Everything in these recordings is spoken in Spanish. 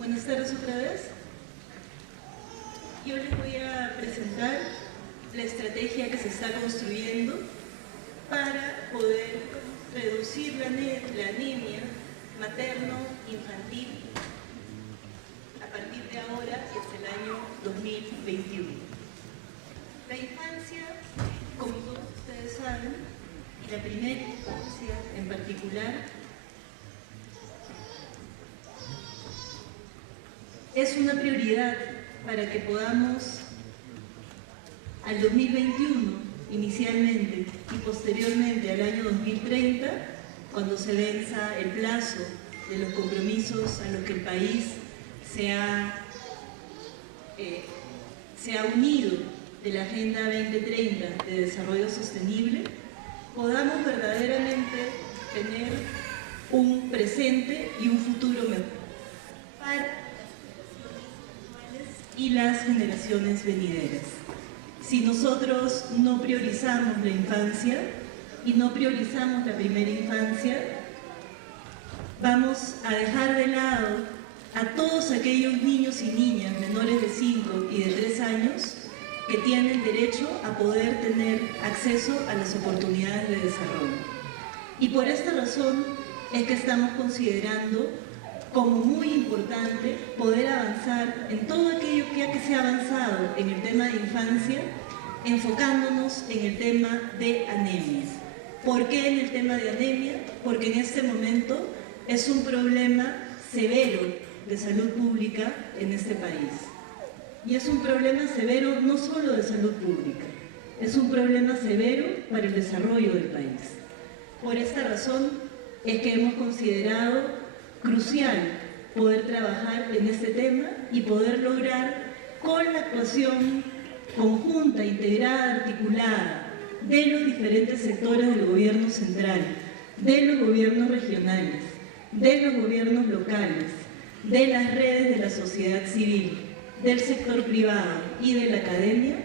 Buenas tardes otra vez. Yo les voy a presentar la estrategia que se está construyendo para poder reducir la anemia materno-infantil a partir de ahora y hasta el año 2021. La infancia, como todos ustedes saben, y la primera infancia en particular, es una prioridad para que podamos, al 2021 inicialmente y posteriormente al año 2030, cuando se venza el plazo de los compromisos a los que el país se ha unido de la Agenda 2030 de Desarrollo Sostenible, podamos verdaderamente tener un presente y un futuro mejor para y las generaciones venideras. Si nosotros no priorizamos la infancia y no priorizamos la primera infancia, vamos a dejar de lado a todos aquellos niños y niñas menores de 5 y de 3 años que tienen derecho a poder tener acceso a las oportunidades de desarrollo. Y por esta razón es que estamos considerando como muy importante poder avanzar en todo aquello que se ha avanzado en el tema de infancia, enfocándonos en el tema de anemia. ¿Por qué en el tema de anemia? Porque en este momento es un problema severo de salud pública en este país. Y es un problema severo no solo de salud pública, es un problema severo para el desarrollo del país. Por esta razón es que hemos considerado crucial poder trabajar en este tema y poder lograr, con la actuación conjunta, integrada, articulada de los diferentes sectores del gobierno central, de los gobiernos regionales, de los gobiernos locales, de las redes de la sociedad civil, del sector privado y de la academia,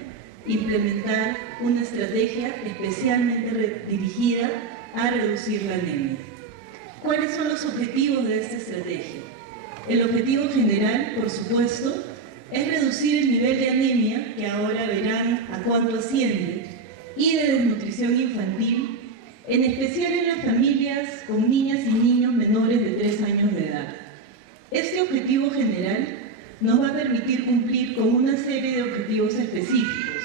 implementar una estrategia especialmente dirigida a reducir la anemia. ¿Cuáles son los objetivos de esta estrategia? El objetivo general, por supuesto, es reducir el nivel de anemia, que ahora verán a cuánto asciende, y de desnutrición infantil, en especial en las familias con niñas y niños menores de 3 años de edad. Este objetivo general nos va a permitir cumplir con una serie de objetivos específicos.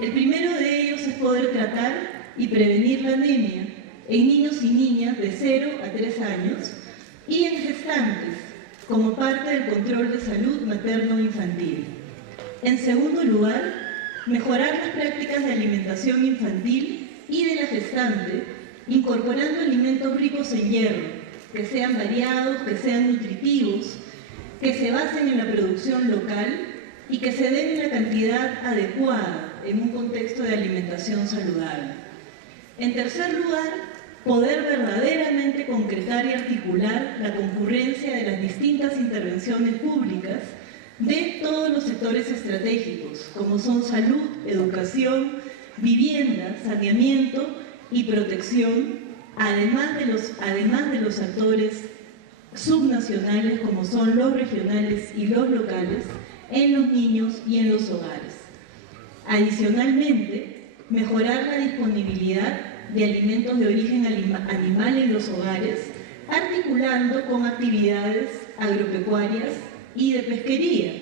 El primero de ellos es poder tratar y prevenir la anemia en niños y niñas de 0 a 3 años y en gestantes, como parte del control de salud materno-infantil. En segundo lugar, mejorar las prácticas de alimentación infantil y de la gestante, incorporando alimentos ricos en hierro, que sean variados, que sean nutritivos, que se basen en la producción local y que se den en la cantidad adecuada en un contexto de alimentación saludable. En tercer lugar, poder verdaderamente concretar y articular la concurrencia de las distintas intervenciones públicas de todos los sectores estratégicos, como son salud, educación, vivienda, saneamiento y protección, además de los actores subnacionales, como son los regionales y los locales, en los niños y en los hogares. Adicionalmente, mejorar la disponibilidad de alimentos de origen animal en los hogares, articulando con actividades agropecuarias y de pesquería,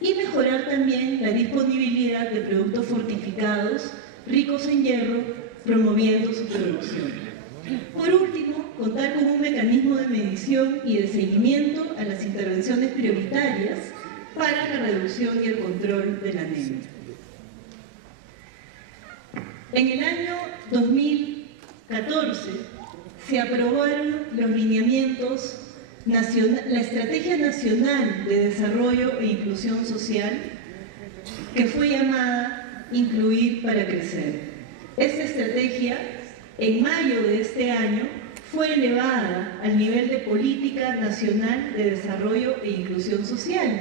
y mejorar también la disponibilidad de productos fortificados ricos en hierro, promoviendo su producción. Por último, contar con un mecanismo de medición y de seguimiento a las intervenciones prioritarias para la reducción y el control de la anemia. En el año 2014 se aprobaron los lineamientos, la Estrategia Nacional de Desarrollo e Inclusión Social, que fue llamada Incluir para Crecer. Esta estrategia, en mayo de este año, fue elevada al nivel de Política Nacional de Desarrollo e Inclusión Social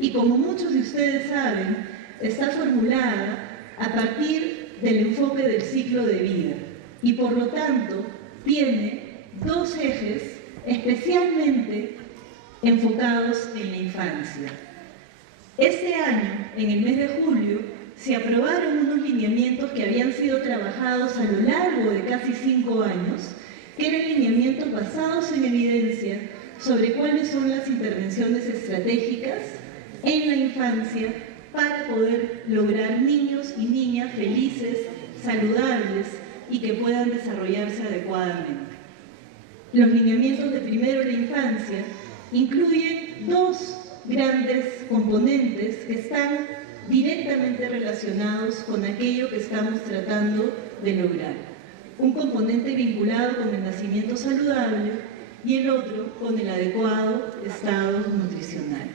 y, como muchos de ustedes saben, está formulada a partir del enfoque del ciclo de vida y, por lo tanto, tiene 2 ejes especialmente enfocados en la infancia. Este año, en el mes de julio, se aprobaron unos lineamientos que habían sido trabajados a lo largo de casi 5 años, que eran lineamientos basados en evidencia sobre cuáles son las intervenciones estratégicas en la infancia para poder lograr niños y niñas felices, saludables y que puedan desarrollarse adecuadamente. Los lineamientos de primero la infancia incluyen 2 grandes componentes que están directamente relacionados con aquello que estamos tratando de lograr. Un componente vinculado con el nacimiento saludable y el otro con el adecuado estado nutricional.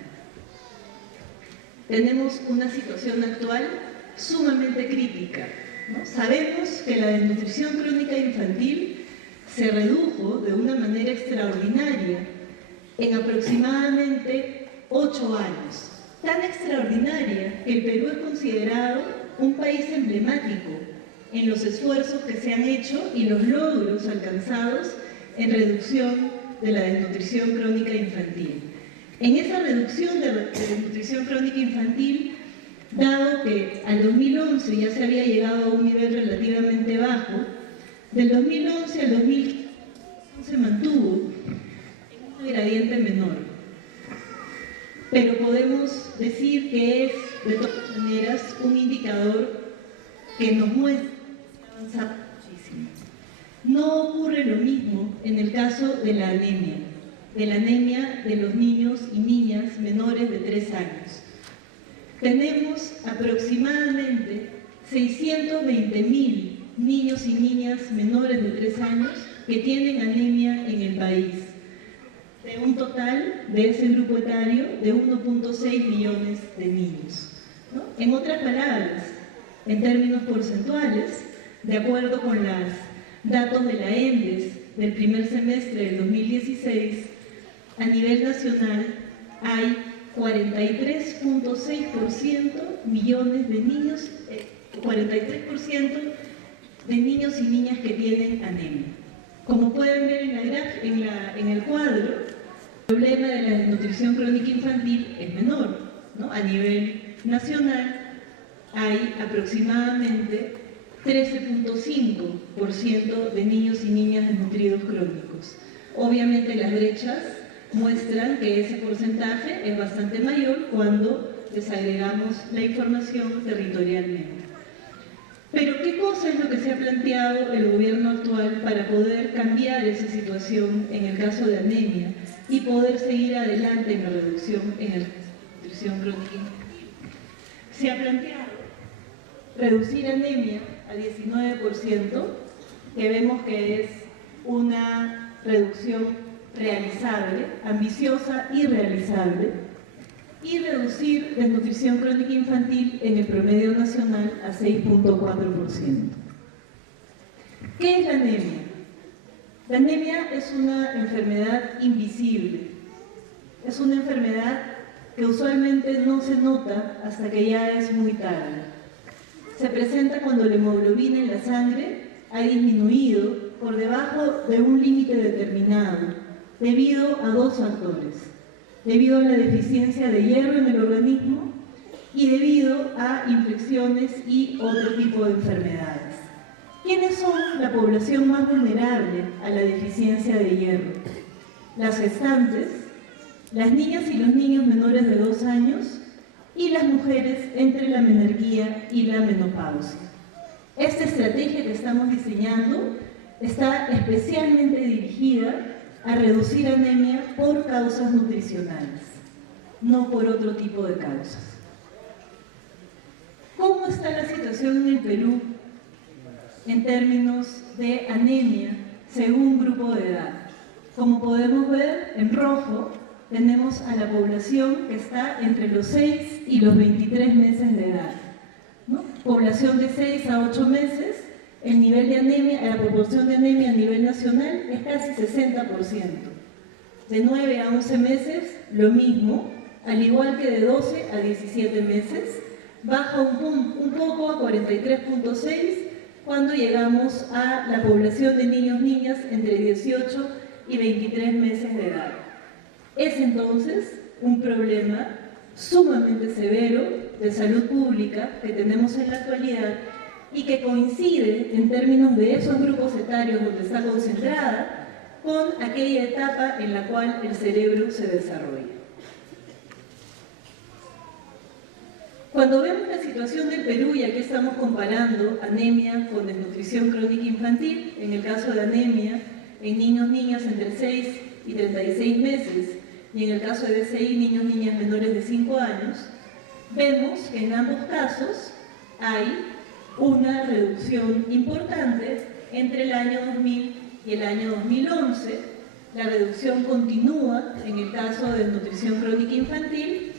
Tenemos una situación actual sumamente crítica, ¿no? Sabemos que la desnutrición crónica infantil se redujo de una manera extraordinaria en aproximadamente 8 años. Tan extraordinaria que el Perú es considerado un país emblemático en los esfuerzos que se han hecho y los logros alcanzados en reducción de la desnutrición crónica infantil. En esa reducción de desnutrición crónica infantil, dado que al 2011 ya se había llegado a un nivel relativamente bajo, del 2011 al 2015 se mantuvo en un gradiente menor. Pero podemos decir que es, de todas maneras, un indicador que nos muestra que se ha avanzado muchísimo. No ocurre lo mismo en el caso de la anemia de los niños y niñas menores de 3 años. Tenemos aproximadamente 620.000 niños y niñas menores de 3 años que tienen anemia en el país, de un total de ese grupo etario de 1.6 millones de niños, ¿no? En otras palabras, en términos porcentuales, de acuerdo con los datos de la ENDES del primer semestre del 2016, a nivel nacional hay 43.6% millones de niños, 43% de niños y niñas que tienen anemia. Como pueden ver en el cuadro, el problema de la desnutrición crónica infantil es menor, ¿no? A nivel nacional hay aproximadamente 13.5% de niños y niñas desnutridos crónicos. Obviamente las brechas muestran que ese porcentaje es bastante mayor cuando desagregamos la información territorialmente. Pero ¿qué cosa es lo que se ha planteado el gobierno actual para poder cambiar esa situación en el caso de anemia y poder seguir adelante en la reducción en la nutrición crónica infantil? Se ha planteado reducir anemia a 19%, que vemos que es una reducción realizable, ambiciosa y realizable, y reducir desnutrición crónica infantil en el promedio nacional a 6.4%. ¿Qué es la anemia? La anemia es una enfermedad invisible, es una enfermedad que usualmente no se nota hasta que ya es muy tarde. Se presenta cuando la hemoglobina en la sangre ha disminuido por debajo de un límite determinado, debido a 2 factores: debido a la deficiencia de hierro en el organismo y debido a infecciones y otro tipo de enfermedades. ¿Quiénes son la población más vulnerable a la deficiencia de hierro? Las gestantes, las niñas y los niños menores de 2 años y las mujeres entre la menarquía y la menopausia. Esta estrategia que estamos diseñando está especialmente dirigida a reducir anemia por causas nutricionales, no por otro tipo de causas. ¿Cómo está la situación en el Perú en términos de anemia según grupo de edad? Como podemos ver, en rojo tenemos a la población que está entre los 6 y los 23 meses de edad, ¿no? Población de 6 a 8 meses, el nivel de anemia, la proporción de anemia a nivel nacional es casi 60%. De 9 a 11 meses, lo mismo, al igual que de 12 a 17 meses, baja un poco a 43.6 cuando llegamos a la población de niños-niñas entre 18 y 23 meses de edad. Es entonces un problema sumamente severo de salud pública que tenemos en la actualidad y que coincide en términos de esos grupos etarios donde está concentrada con aquella etapa en la cual el cerebro se desarrolla. Cuando vemos la situación del Perú, y aquí estamos comparando anemia con desnutrición crónica infantil, en el caso de anemia en niños, niñas entre 6 y 36 meses, y en el caso de DCI, niños, niñas menores de 5 años, vemos que en ambos casos hay una reducción importante entre el año 2000 y el año 2011. La reducción continúa en el caso de desnutrición crónica infantil,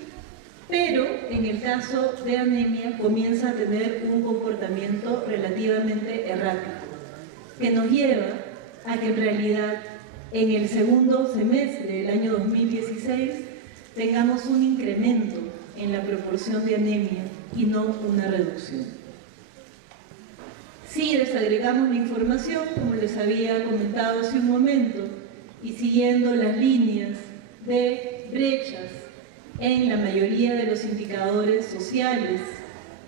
pero en el caso de anemia comienza a tener un comportamiento relativamente errático, que nos lleva a que en realidad en el segundo semestre del año 2016 tengamos un incremento en la proporción de anemia y no una reducción. Si desagregamos la información, como les había comentado hace un momento, y siguiendo las líneas de brechas en la mayoría de los indicadores sociales,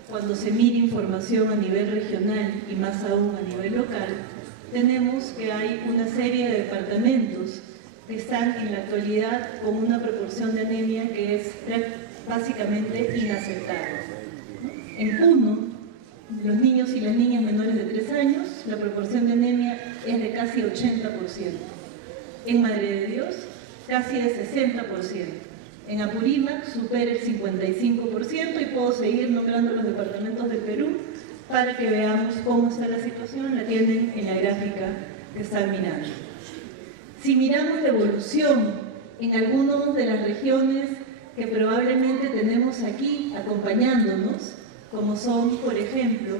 cuando se mide información a nivel regional y más aún a nivel local, tenemos que hay una serie de departamentos que están en la actualidad con una proporción de anemia que es básicamente inaceptable. En Puno, los niños y las niñas menores de 3 años, la proporción de anemia es de casi 80%. En Madre de Dios, casi de 60%. En Apurímac supera el 55% y puedo seguir nombrando los departamentos del Perú para que veamos cómo está la situación. La tienen en la gráfica que están mirando. Si miramos la evolución en algunas de las regiones que probablemente tenemos aquí acompañándonos, como son, por ejemplo,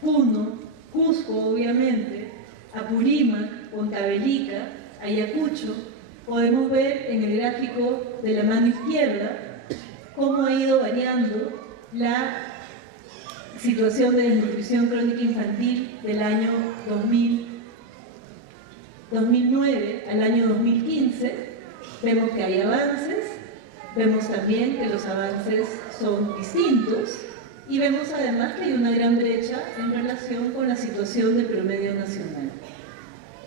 Puno, Cusco, obviamente, Apurímac, Huancavelica, Ayacucho, podemos ver en el gráfico de la mano izquierda cómo ha ido variando la situación de desnutrición crónica infantil del año 2009 al año 2015. Vemos que hay avances, vemos también que los avances son distintos y vemos además que hay una gran brecha en relación con la situación del promedio nacional.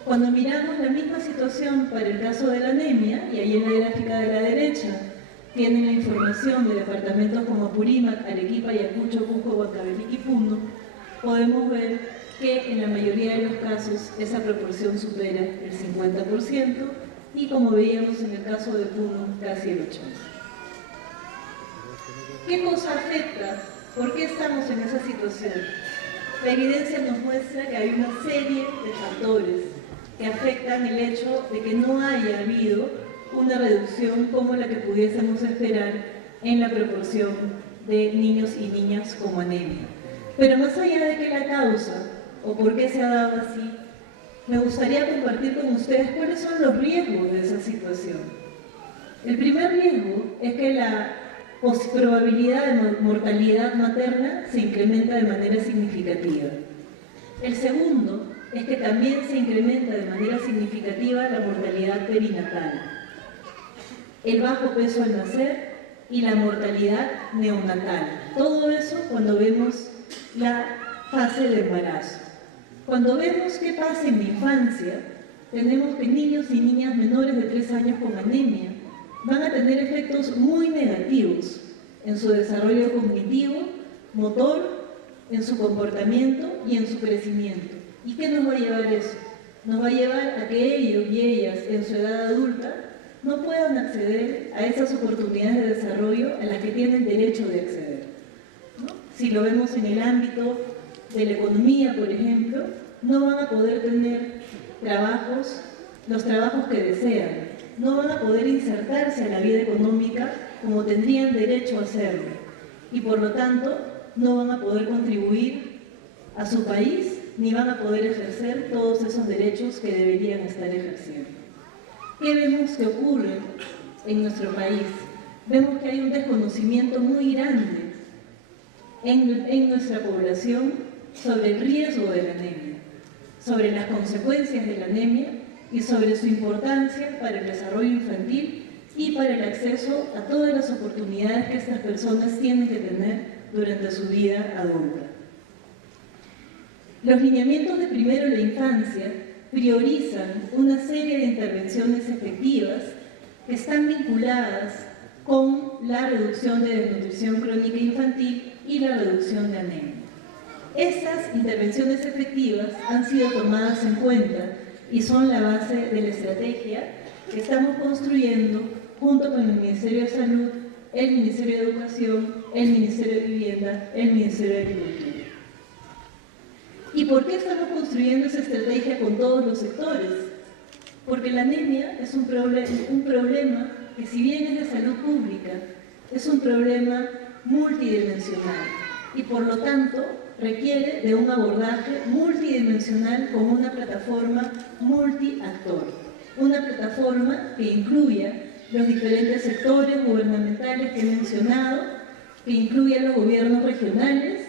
Cuando miramos la misma situación para el caso de la anemia, y ahí en la gráfica de la derecha tienen la información de departamentos como Apurímac, Arequipa, Ayacucho, Cusco, Huancavelica y Puno, podemos ver que en la mayoría de los casos esa proporción supera el 50% y, como veíamos en el caso de Puno, casi el 80%. ¿Qué cosa afecta? ¿Por qué estamos en esa situación? La evidencia nos muestra que hay una serie de factores que afectan el hecho de que no haya habido una reducción como la que pudiésemos esperar en la proporción de niños y niñas con anemia. Pero más allá de que la causa o por qué se ha dado así, me gustaría compartir con ustedes cuáles son los riesgos de esa situación. El primer riesgo es que la probabilidad de mortalidad materna se incrementa de manera significativa. El segundo es que también se incrementa de manera significativa la mortalidad perinatal, el bajo peso al nacer y la mortalidad neonatal. Todo eso cuando vemos la fase de embarazo. Cuando vemos qué pasa en mi infancia, tenemos que niños y niñas menores de 3 años con anemia van a tener efectos muy negativos en su desarrollo cognitivo, motor, en su comportamiento y en su crecimiento. ¿Y qué nos va a llevar eso? Nos va a llevar a que ellos y ellas en su edad adulta no puedan acceder a esas oportunidades de desarrollo a las que tienen derecho de acceder, ¿no? Si lo vemos en el ámbito de la economía, por ejemplo, no van a poder tener trabajos, los trabajos que desean, no van a poder insertarse a la vida económica como tendrían derecho a hacerlo y por lo tanto no van a poder contribuir a su país ni van a poder ejercer todos esos derechos que deberían estar ejerciendo. ¿Qué vemos que ocurre en nuestro país? Vemos que hay un desconocimiento muy grande en nuestra población sobre el riesgo de la anemia, sobre las consecuencias de la anemia y sobre su importancia para el desarrollo infantil y para el acceso a todas las oportunidades que estas personas tienen que tener durante su vida adulta. Los lineamientos de primero en la infancia priorizan una serie de intervenciones efectivas que están vinculadas con la reducción de desnutrición crónica infantil y la reducción de anemia. Estas intervenciones efectivas han sido tomadas en cuenta y son la base de la estrategia que estamos construyendo junto con el Ministerio de Salud, el Ministerio de Educación, el Ministerio de Vivienda, el Ministerio de Agricultura. ¿Y por qué estamos construyendo esa estrategia con todos los sectores? Porque la anemia es un problema que, si bien es de salud pública, es un problema multidimensional y por lo tanto requiere de un abordaje multidimensional con una plataforma multiactor, una plataforma que incluya los diferentes sectores gubernamentales que he mencionado, que incluya a los gobiernos regionales,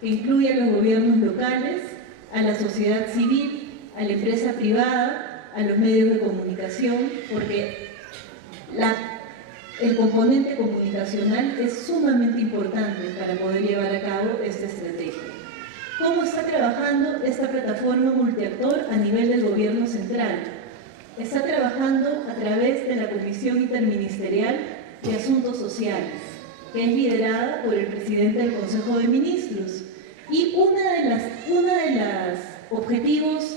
que incluya a los gobiernos locales, a la sociedad civil, a la empresa privada, a los medios de comunicación, porque el componente comunicacional es sumamente importante para poder llevar a cabo esta estrategia. ¿Cómo está trabajando esta plataforma multiactor a nivel del gobierno central? Está trabajando a través de la Comisión Interministerial de Asuntos Sociales, que es liderada por el presidente del Consejo de Ministros. Y uno de los objetivos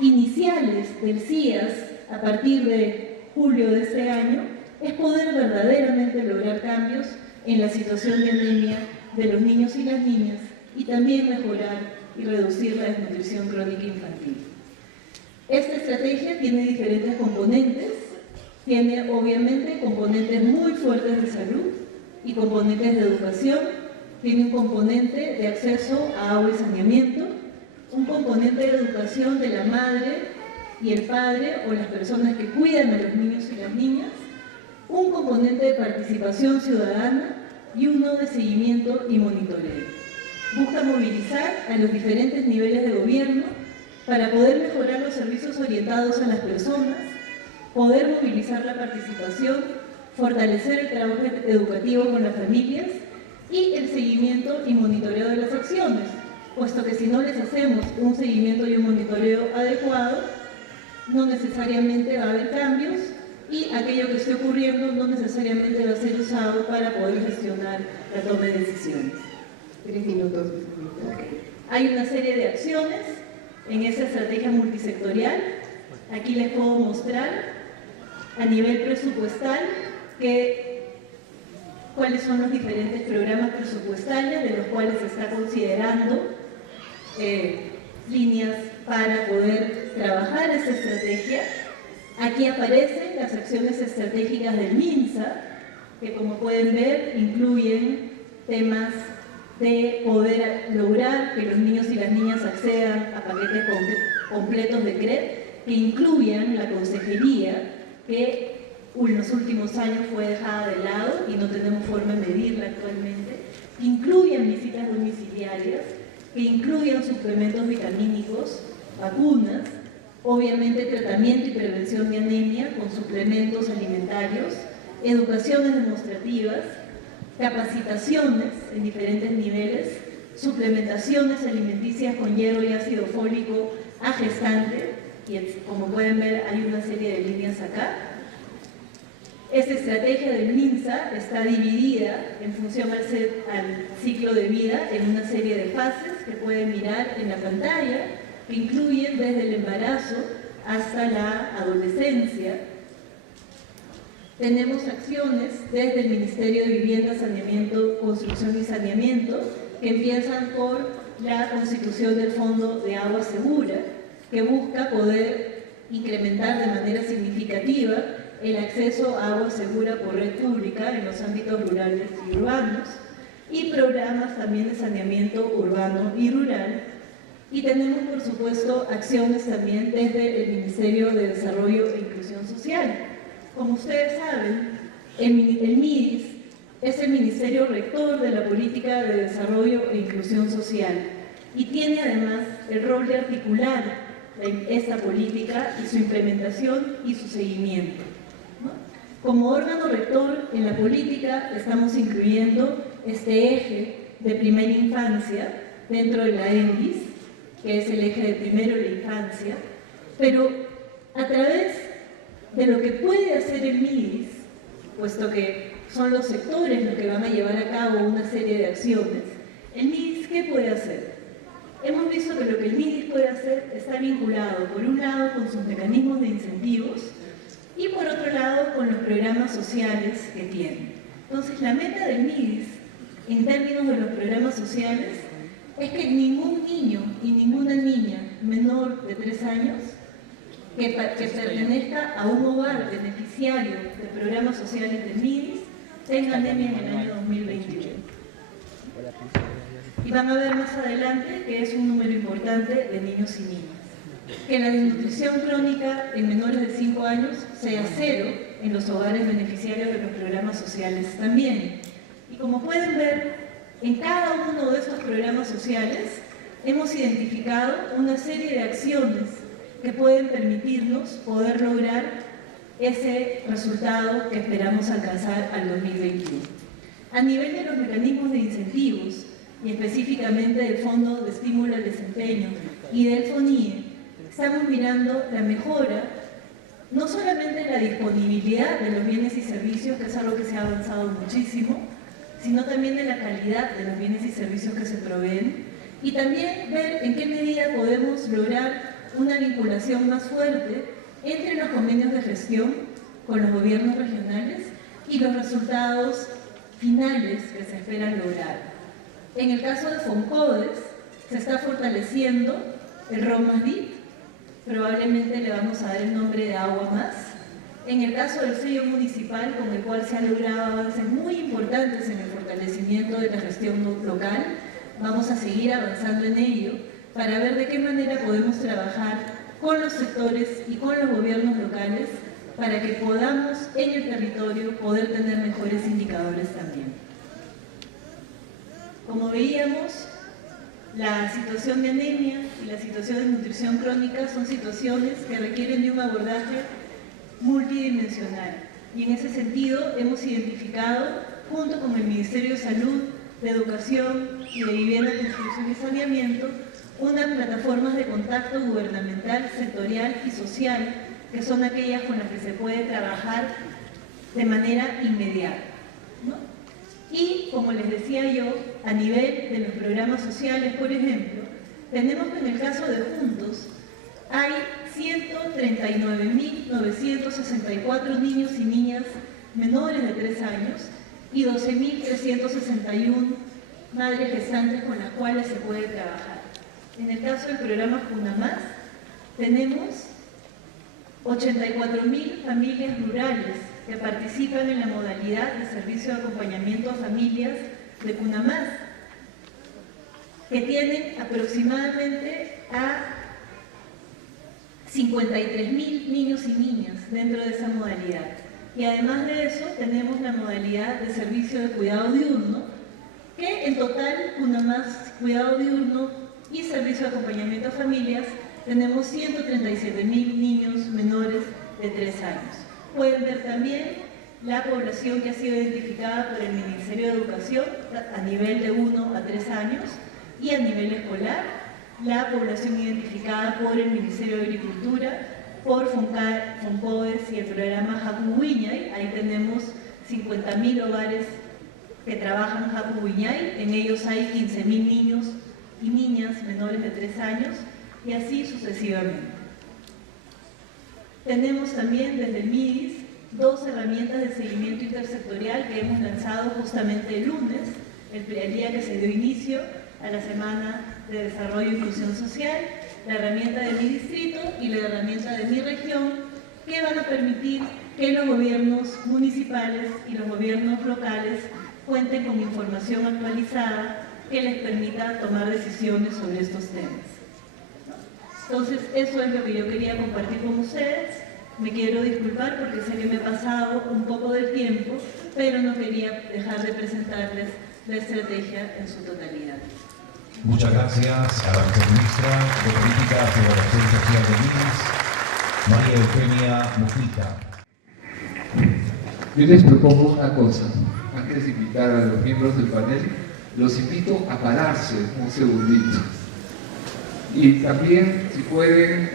iniciales del CIAS, a partir de julio de este año, es poder verdaderamente lograr cambios en la situación de anemia de los niños y las niñas y también mejorar y reducir la desnutrición crónica infantil. Esta estrategia tiene diferentes componentes, tiene obviamente componentes muy fuertes de salud y componentes de educación, tiene un componente de acceso a agua y saneamiento, un componente de educación de la madre y el padre o las personas que cuidan a los niños y las niñas, un componente de participación ciudadana y uno de seguimiento y monitoreo. Busca movilizar a los diferentes niveles de gobierno para poder mejorar los servicios orientados a las personas, poder movilizar la participación, fortalecer el trabajo educativo con las familias y el seguimiento y monitoreo de las acciones, puesto que si no les hacemos un seguimiento y un monitoreo adecuado, no necesariamente va a haber cambios y aquello que esté ocurriendo no necesariamente va a ser usado para poder gestionar la toma de decisiones. 3 minutos. Okay. Hay una serie de acciones en esa estrategia multisectorial. Aquí les puedo mostrar a nivel presupuestal cuáles son los diferentes programas presupuestales de los cuales se está considerando líneas para poder trabajar esta estrategia. Aquí aparecen las acciones estratégicas del MINSA, que como pueden ver incluyen temas de poder lograr que los niños y las niñas accedan a paquetes completos de CREP, que incluyan la consejería, que en los últimos años fue dejada de lado y no tenemos forma de medirla actualmente, que incluyan visitas domiciliarias, que incluyan suplementos vitamínicos, vacunas, obviamente tratamiento y prevención de anemia con suplementos alimentarios, educaciones demostrativas, capacitaciones en diferentes niveles, suplementaciones alimenticias con hierro y ácido fólico a gestante, y como pueden ver hay una serie de líneas acá. Esta estrategia del MINSA está dividida en función al ciclo de vida en una serie de fases que pueden mirar en la pantalla, que incluyen desde el embarazo hasta la adolescencia. Tenemos acciones desde el Ministerio de Vivienda, Saneamiento, Construcción y Saneamiento, que empiezan por la constitución del Fondo de Agua Segura, que busca poder incrementar de manera significativa el acceso a agua segura por red pública en los ámbitos rurales y urbanos, y programas también de saneamiento urbano y rural. Y tenemos, por supuesto, acciones también desde el Ministerio de Desarrollo e Inclusión Social. Como ustedes saben, el MIDIS es el Ministerio Rector de la Política de Desarrollo e Inclusión Social y tiene además el rol de articular esta política y su implementación y su seguimiento, ¿no? Como órgano rector en la política estamos incluyendo este eje de primera infancia dentro de la ENDIS, que es el eje de primero de la infancia, pero a través de lo que puede hacer el MIDIS, puesto que son los sectores los que van a llevar a cabo una serie de acciones, el MIDIS, ¿qué puede hacer? Hemos visto que lo que el MIDIS puede hacer está vinculado, por un lado, con sus mecanismos de incentivos y, por otro lado, con los programas sociales que tiene. Entonces, la meta del MIDIS, en términos de los programas sociales, es que ningún niño y ninguna niña menor de 3 años que pertenezca a un hogar beneficiario de programas sociales del MIDIS tenga anemia en el año 2021. Y van a ver más adelante que es un número importante de niños y niñas. Que la desnutrición crónica en menores de 5 años sea 0 en los hogares beneficiarios de los programas sociales también. Y como pueden ver, en cada uno de estos programas sociales hemos identificado una serie de acciones que pueden permitirnos poder lograr ese resultado que esperamos alcanzar al 2021. A nivel de los mecanismos de incentivos, y específicamente del Fondo de Estímulo al Desempeño y del FONIE, estamos mirando la mejora, no solamente la disponibilidad de los bienes y servicios, que es algo que se ha avanzado muchísimo, sino también de la calidad de los bienes y servicios que se proveen, y también ver en qué medida podemos lograr una vinculación más fuerte entre los convenios de gestión con los gobiernos regionales y los resultados finales que se esperan lograr. En el caso de FONCODES, se está fortaleciendo el ROMADIT, probablemente le vamos a dar el nombre de Agua Más. En el caso del sello municipal, con el cual se han logrado avances muy importantes en el fortalecimiento de la gestión local, vamos a seguir avanzando en ello para ver de qué manera podemos trabajar con los sectores y con los gobiernos locales para que podamos en el territorio poder tener mejores indicadores también. Como veíamos, la situación de anemia y la situación de nutrición crónica son situaciones que requieren de un abordaje multidimensional. Y en ese sentido hemos identificado, junto con el Ministerio de Salud, de Educación y de Vivienda, Construcción y Saneamiento, unas plataformas de contacto gubernamental, sectorial y social, que son aquellas con las que se puede trabajar de manera inmediata, ¿no? Y, como les decía yo, a nivel de los programas sociales, por ejemplo, tenemos que en el caso de Juntos hay 139.964 niños y niñas menores de 3 años y 12.361 madres gestantes con las cuales se puede trabajar. En el caso del programa Cunamás, tenemos 84.000 familias rurales que participan en la modalidad de servicio de acompañamiento a familias de Cunamás, que tienen aproximadamente a 53.000 niños y niñas dentro de esa modalidad. Y además de eso, tenemos la modalidad de servicio de cuidado diurno, que en total, Cunamás, cuidado diurno y servicio de acompañamiento a familias, tenemos 137.000 niños menores de 3 años. Pueden ver también la población que ha sido identificada por el Ministerio de Educación a nivel de 1 a 3 años y a nivel escolar, la población identificada por el Ministerio de Agricultura, por FONCODES y el programa Haku Wiñay. Ahí tenemos 50.000 hogares que trabajan Haku Wiñay, en ellos hay 15.000 niños y niñas menores de 3 años y así sucesivamente. Tenemos también desde el MIDIS 2 herramientas de seguimiento intersectorial que hemos lanzado justamente el lunes, el día que se dio inicio a la Semana de Desarrollo e Inclusión Social, la herramienta de mi distrito y la herramienta de mi región, que van a permitir que los gobiernos municipales y los gobiernos locales cuenten con información actualizada que les permita tomar decisiones sobre estos temas. Entonces, eso es lo que yo quería compartir con ustedes. Me quiero disculpar porque sé que me he pasado un poco del tiempo, pero no quería dejar de presentarles la estrategia en su totalidad. Muchas gracias a la viceministra de Políticas y Evaluación Social de MIDIS, María Eugenia Mujica. Yo les propongo una cosa, antes de invitar a los miembros del panel, los invito a pararse un segundito. Y también, si pueden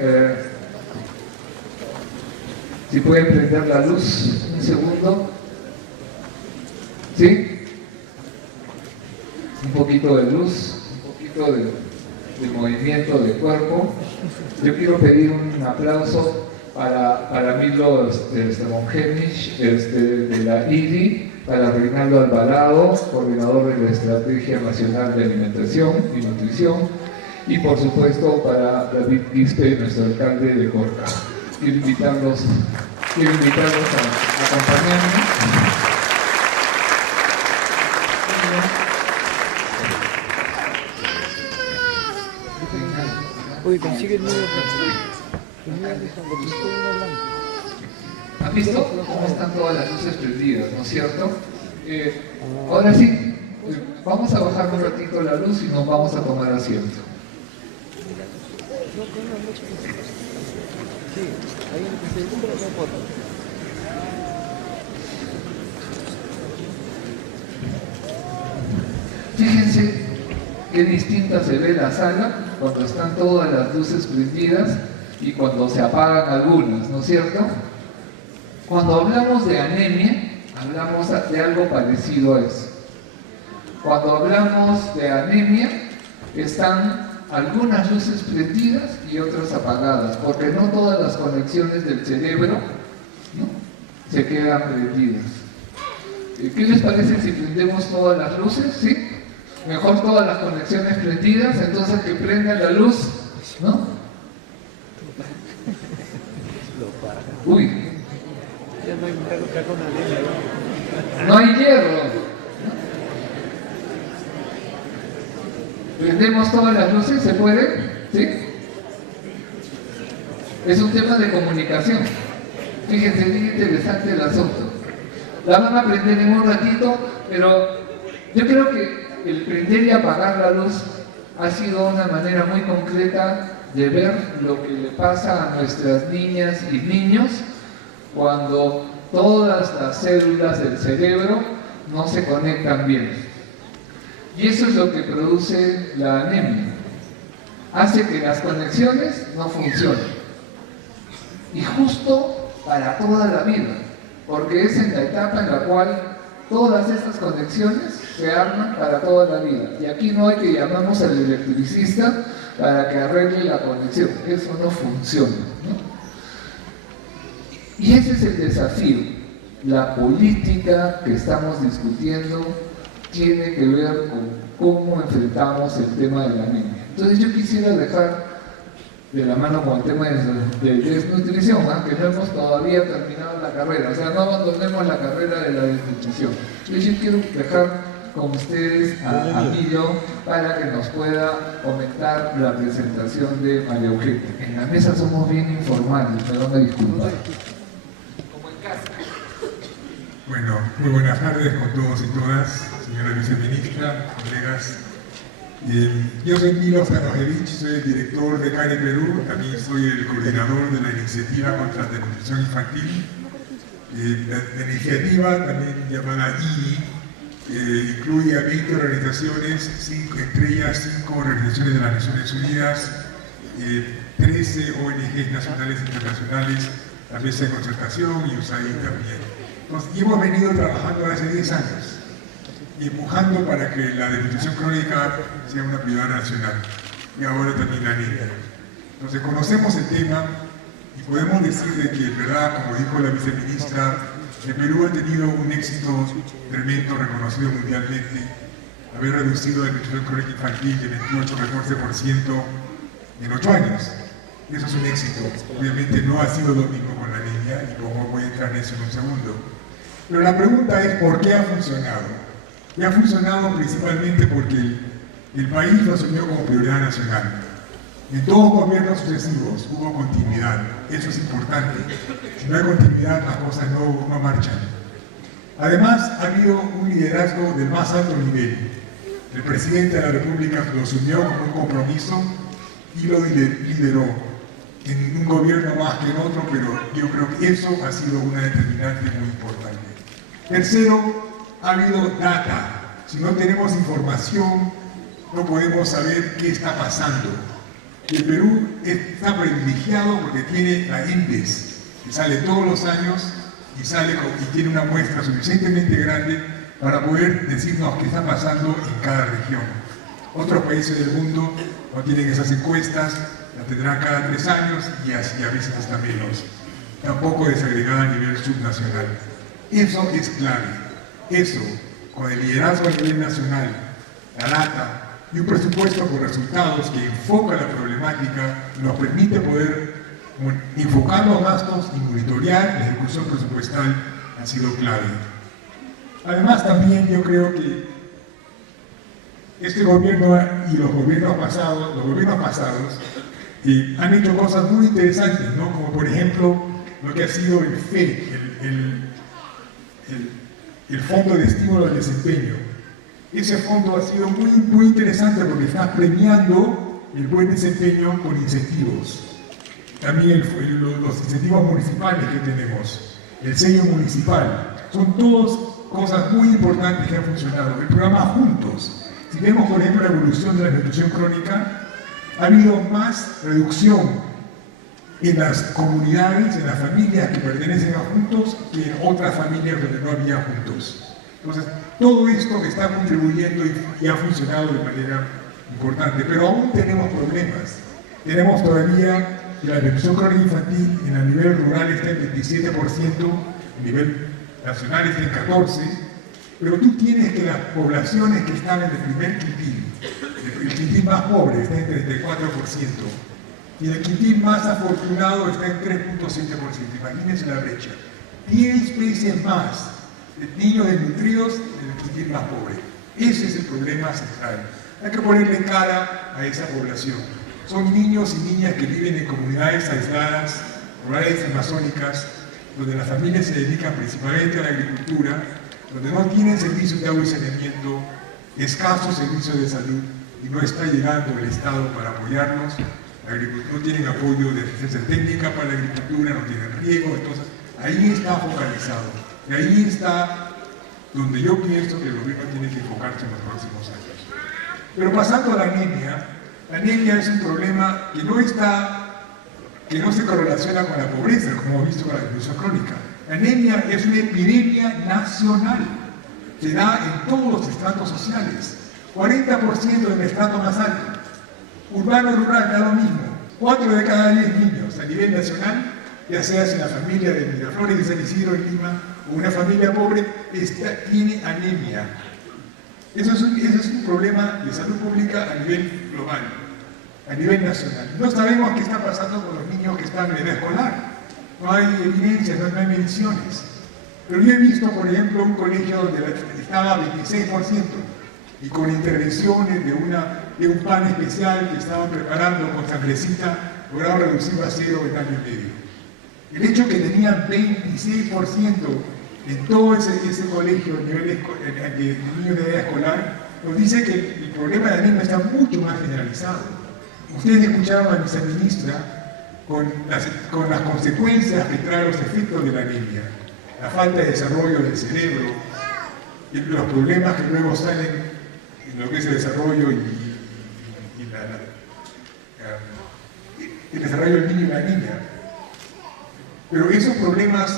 prender la luz, un segundo. ¿Sí? Un poquito de luz, un poquito de movimiento de cuerpo. Yo quiero pedir un aplauso para Milo Mongenich de la IDI, para Reinaldo Alvarado, coordinador de la Estrategia Nacional de Alimentación y Nutrición, y por supuesto para David Quispe, nuestro alcalde de Corca. Quiero invitarlos a acompañarme. Oye, consigue el medio ¿Han visto cómo están todas las luces prendidas, no es cierto? Ahora sí, vamos a bajar un ratito la luz y nos vamos a tomar asiento. Fíjense qué distinta se ve la sala cuando están todas las luces prendidas y cuando se apagan algunas, ¿no es cierto? Cuando hablamos de anemia, hablamos de algo parecido a eso. Cuando hablamos de anemia, están algunas luces prendidas y otras apagadas, porque no todas las conexiones del cerebro, ¿no?, se quedan prendidas. ¿Qué les parece si prendemos todas las luces? ¿Sí? Mejor todas las conexiones prendidas, entonces que prenda la luz, ¿no? Uy. Ya no hay hierro con anemia. No hay hierro. ¿Prendemos todas las luces? ¿Se puede? ¿Sí? Es un tema de comunicación. Fíjense, es interesante el asunto. La van a prender en un ratito, pero yo creo que el prender y apagar la luz ha sido una manera muy concreta de ver lo que le pasa a nuestras niñas y niños cuando todas las células del cerebro no se conectan bien. Y eso es lo que produce la anemia. Hace que las conexiones no funcionen. Y justo para toda la vida, porque es en la etapa en la cual todas estas conexiones se arman para toda la vida. Y aquí no hay que llamarnos al electricista para que arregle la conexión. Eso no funciona, ¿no? Y ese es el desafío. La política que estamos discutiendo tiene que ver con cómo enfrentamos el tema de la anemia. Entonces yo quisiera dejar de la mano con el tema de desnutrición, que no hemos todavía terminado la carrera, o sea, no abandonemos la carrera de la desnutrición. Entonces yo quiero dejar con ustedes a Milo para que nos pueda comentar la presentación de María Eugenia. En la mesa somos bien informales, me van a disculpar. Como en casa. Bueno, muy buenas tardes con todos y todas, señora viceministra, colegas. Yo soy Milo Ferrojevich, soy el director de CARE Perú, también soy el coordinador de la iniciativa contra la desnutrición infantil. La iniciativa, también llamada INI, incluye a 20 organizaciones, entre ellas 5 organizaciones de las Naciones Unidas, 13 ONGs nacionales e internacionales, la Mesa de Concertación y USAID también. Entonces, y hemos venido trabajando hace 10 años, empujando para que la desnutrición crónica sea una prioridad nacional y ahora también la anemia. Entonces conocemos el tema y podemos decir de que, en verdad, como dijo la viceministra, el Perú ha tenido un éxito tremendo, reconocido mundialmente, haber reducido la desnutrición crónica infantil de 28-14% en 8 años. Eso es un éxito. Obviamente no ha sido lo mismo con la anemia y como voy a entrar en eso en un segundo. Pero la pregunta es, ¿por qué ha funcionado? Y ha funcionado principalmente porque el país lo asumió como prioridad nacional. En todos los gobiernos sucesivos hubo continuidad, eso es importante. Si no hay continuidad, las cosas no marchan. Además, ha habido un liderazgo del más alto nivel. El presidente de la República lo asumió como un compromiso y lo lideró en un gobierno más que en otro, pero yo creo que eso ha sido una determinante muy importante. Tercero, ha habido data. Si no tenemos información, no podemos saber qué está pasando. El Perú está privilegiado porque tiene la INDES, que sale todos los años y tiene una muestra suficientemente grande para poder decirnos qué está pasando en cada región. Otros países del mundo no tienen esas encuestas, las tendrán cada 3 años y a veces hasta menos. Tampoco desagregada a nivel subnacional. Eso es clave. Eso, con el liderazgo a nivel nacional, la data y un presupuesto con resultados que enfoca la problemática, nos permite poder enfocar los gastos y monitorear la ejecución presupuestal ha sido clave. Además, también yo creo que este gobierno y los gobiernos pasados han hecho cosas muy interesantes, ¿no? Como por ejemplo lo que ha sido el FE, el Fondo de Estímulo al Desempeño. Ese fondo ha sido muy interesante porque está premiando el buen desempeño con incentivos. También los incentivos municipales que tenemos, el sello municipal, son todas cosas muy importantes que han funcionado. El programa Juntos, si vemos por ejemplo la evolución de la nutrición crónica, ha habido más reducción en las comunidades, en las familias que pertenecen a Juntos que en otras familias donde no había Juntos. Entonces, todo esto está contribuyendo y ha funcionado de manera importante, pero aún tenemos problemas. Tenemos todavía que la nutrición crónica infantil en el nivel rural está en 27%, a nivel nacional está en 14%, pero tú tienes que las poblaciones que están en el primer quintil, el quintil más pobre está en 34%, y el quintil más afortunado está en 3.7%. Imagínense la brecha. 10 veces más de niños desnutridos en el quintil más pobre. Ese es el problema central. Hay que ponerle cara a esa población. Son niños y niñas que viven en comunidades aisladas, rurales amazónicas, donde las familias se dedican principalmente a la agricultura, donde no tienen servicios de agua y saneamiento, escasos servicios de salud, y no está llegando el Estado para apoyarnos. No tienen apoyo de asistencia técnica para la agricultura, no tienen riego, entonces ahí está focalizado. Y ahí está donde yo pienso que el gobierno tiene que enfocarse en los próximos años. Pero pasando a la anemia es un problema que no se correlaciona con la pobreza, como hemos visto con la nutrición crónica. La anemia es una epidemia nacional, se da en todos los estratos sociales, 40% en el estrato más alto. Urbano rural da lo mismo, 4 de cada 10 niños a nivel nacional, ya sea en la familia de Miraflores, de San Isidro, en Lima, o una familia pobre, tiene anemia. Eso es un problema de salud pública a nivel global, a nivel nacional. No sabemos qué está pasando con los niños que están en edad escolar. No hay evidencias, no hay mediciones. Pero yo he visto, por ejemplo, un colegio donde estaba 26%, y con intervenciones de un plan especial que estaban preparando con sangrecita, lograron reducirlo a 0 en año y medio. El hecho que tenían 26% en todo ese colegio de niños de edad escolar, nos dice que el problema de anemia está mucho más generalizado. Ustedes escucharon a la viceministra con las consecuencias que traen los efectos de la anemia, la falta de desarrollo del cerebro, y los problemas que luego salen en lo que es el desarrollo el desarrollo del niño y la niña. Pero esos problemas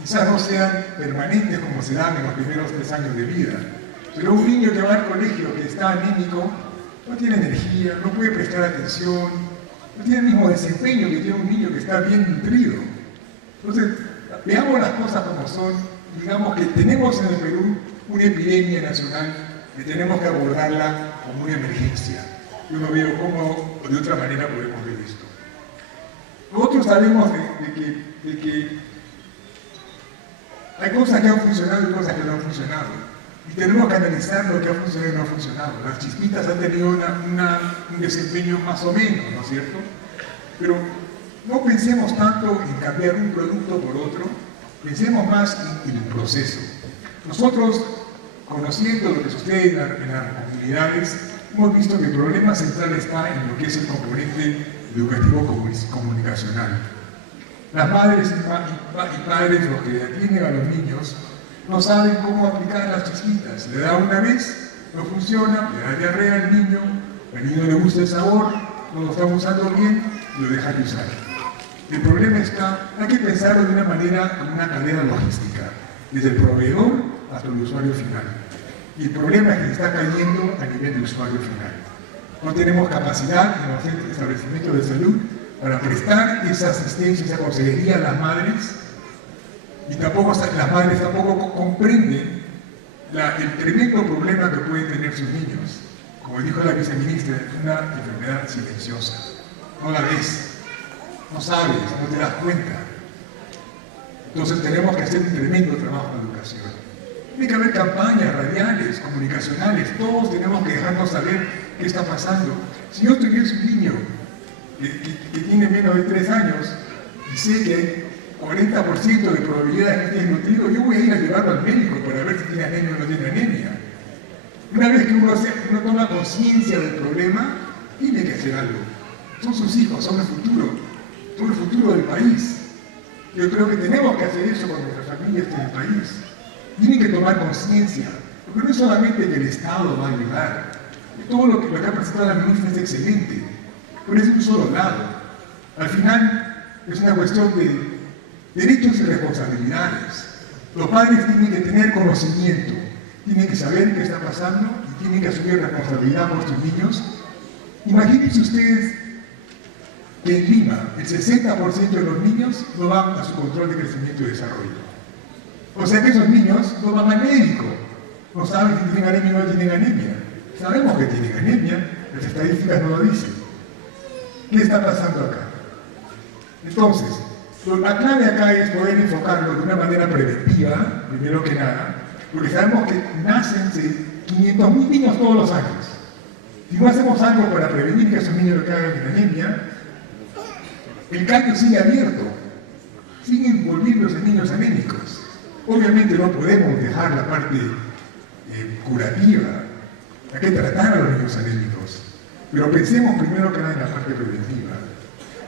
quizás no sean permanentes como se dan en los primeros 3 años de vida. Pero un niño que va al colegio, que está anémico, no tiene energía, no puede prestar atención, no tiene el mismo desempeño que tiene un niño que está bien nutrido. Entonces, veamos las cosas como son. Digamos que tenemos en el Perú una epidemia nacional que tenemos que abordarla como una emergencia. Yo no veo cómo de otra manera podemos ver esto. Nosotros sabemos de que hay cosas que han funcionado y cosas que no han funcionado. Y tenemos que analizar lo que ha funcionado y no ha funcionado. Las chispitas han tenido un desempeño más o menos, ¿no es cierto? Pero no pensemos tanto en cambiar un producto por otro, pensemos más en el proceso. Nosotros, conociendo lo que sucede en las comunidades, hemos visto que el problema central está en lo que es el componente educativo comunicacional. Las madres y padres, los que atienden a los niños, no saben cómo aplicar las chispitas. Le da una vez, no funciona, le da diarrea al niño le gusta el sabor, no lo están usando bien, lo dejan de usar. El problema está, hay que pensarlo de una manera, en una cadena logística, desde el proveedor hasta el usuario final. Y el problema es que se está cayendo a nivel de usuario final. No tenemos capacidad en los establecimientos de salud para prestar esa asistencia, esa consejería a las madres, y tampoco las madres tampoco comprenden el tremendo problema que pueden tener sus niños. Como dijo la viceministra, es una enfermedad silenciosa. No la ves, no sabes, no te das cuenta. Entonces tenemos que hacer un tremendo trabajo en educación. Tiene que haber campañas radiales, comunicacionales, todos tenemos que dejarnos saber qué está pasando. Si yo tuviese un niño que tiene menos de 3 años y sé que hay 40% de probabilidad de que esté desnutrido, yo voy a ir a llevarlo al médico para ver si tiene anemia o no tiene anemia. Una vez que uno toma conciencia del problema, tiene que hacer algo. Son sus hijos, son el futuro del país. Yo creo que tenemos que hacer eso con nuestras familias en el país. Tienen que tomar conciencia, porque no es solamente que el Estado va a ayudar. Todo lo que ha presentado la ministra es excelente, pero es de un solo lado. Al final, es una cuestión de derechos y responsabilidades. Los padres tienen que tener conocimiento, tienen que saber qué está pasando y tienen que asumir responsabilidad por sus niños. Imagínense ustedes que en Lima el 60% de los niños no van a su control de crecimiento y desarrollo. O sea que esos niños no van al médico, no saben si tienen anemia o no tienen anemia. Sabemos que tienen anemia, las estadísticas no lo dicen. ¿Qué está pasando acá? Entonces, la clave acá es poder enfocarlo de una manera preventiva, primero que nada, porque sabemos que nacen 500.000 niños todos los años. Si no hacemos algo para prevenir que esos niños caigan en anemia, el cambio sigue abierto, siguen volviéndose niños anémicos. Obviamente no podemos dejar la parte curativa, hay que tratar a los niños anémicos, pero pensemos primero que nada en la parte preventiva.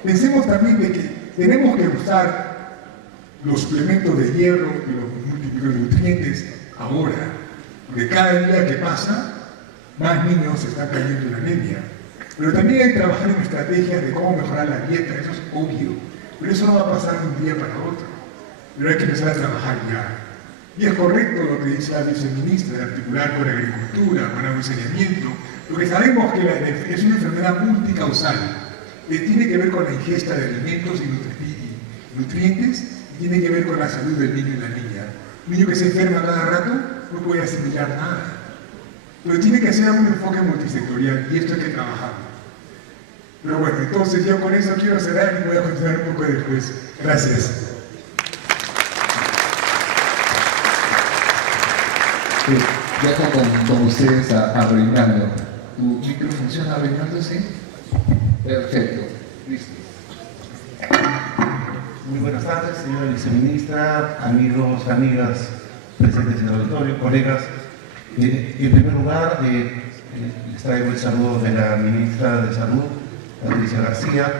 Pensemos también de que tenemos que usar los suplementos de hierro y los múltiples nutrientes ahora, porque cada día que pasa, más niños se están cayendo en anemia. Pero también hay que trabajar en estrategias de cómo mejorar la dieta, eso es obvio, pero eso no va a pasar de un día para otro, pero hay que empezar a trabajar ya. Y es correcto lo que dice la viceministra, de articular con agricultura, con agua y saneamiento, porque sabemos que es una enfermedad multicausal, que tiene que ver con la ingesta de alimentos y nutrientes, y tiene que ver con la salud del niño y la niña. Un niño que se enferma cada rato no puede asimilar nada, pero tiene que ser un enfoque multisectorial, y esto hay que trabajar. Pero bueno, entonces yo con eso quiero cerrar y voy a continuar un poco después. Gracias. Ya con ustedes a Reinaldo. ¿Tu micro funciona, Reinaldo? ¿Sí? Perfecto. Listo. Muy buenas tardes, señora viceministra, amigos, amigas presentes en el auditorio, colegas. En primer lugar, les traigo el saludo de la ministra de Salud, Patricia García,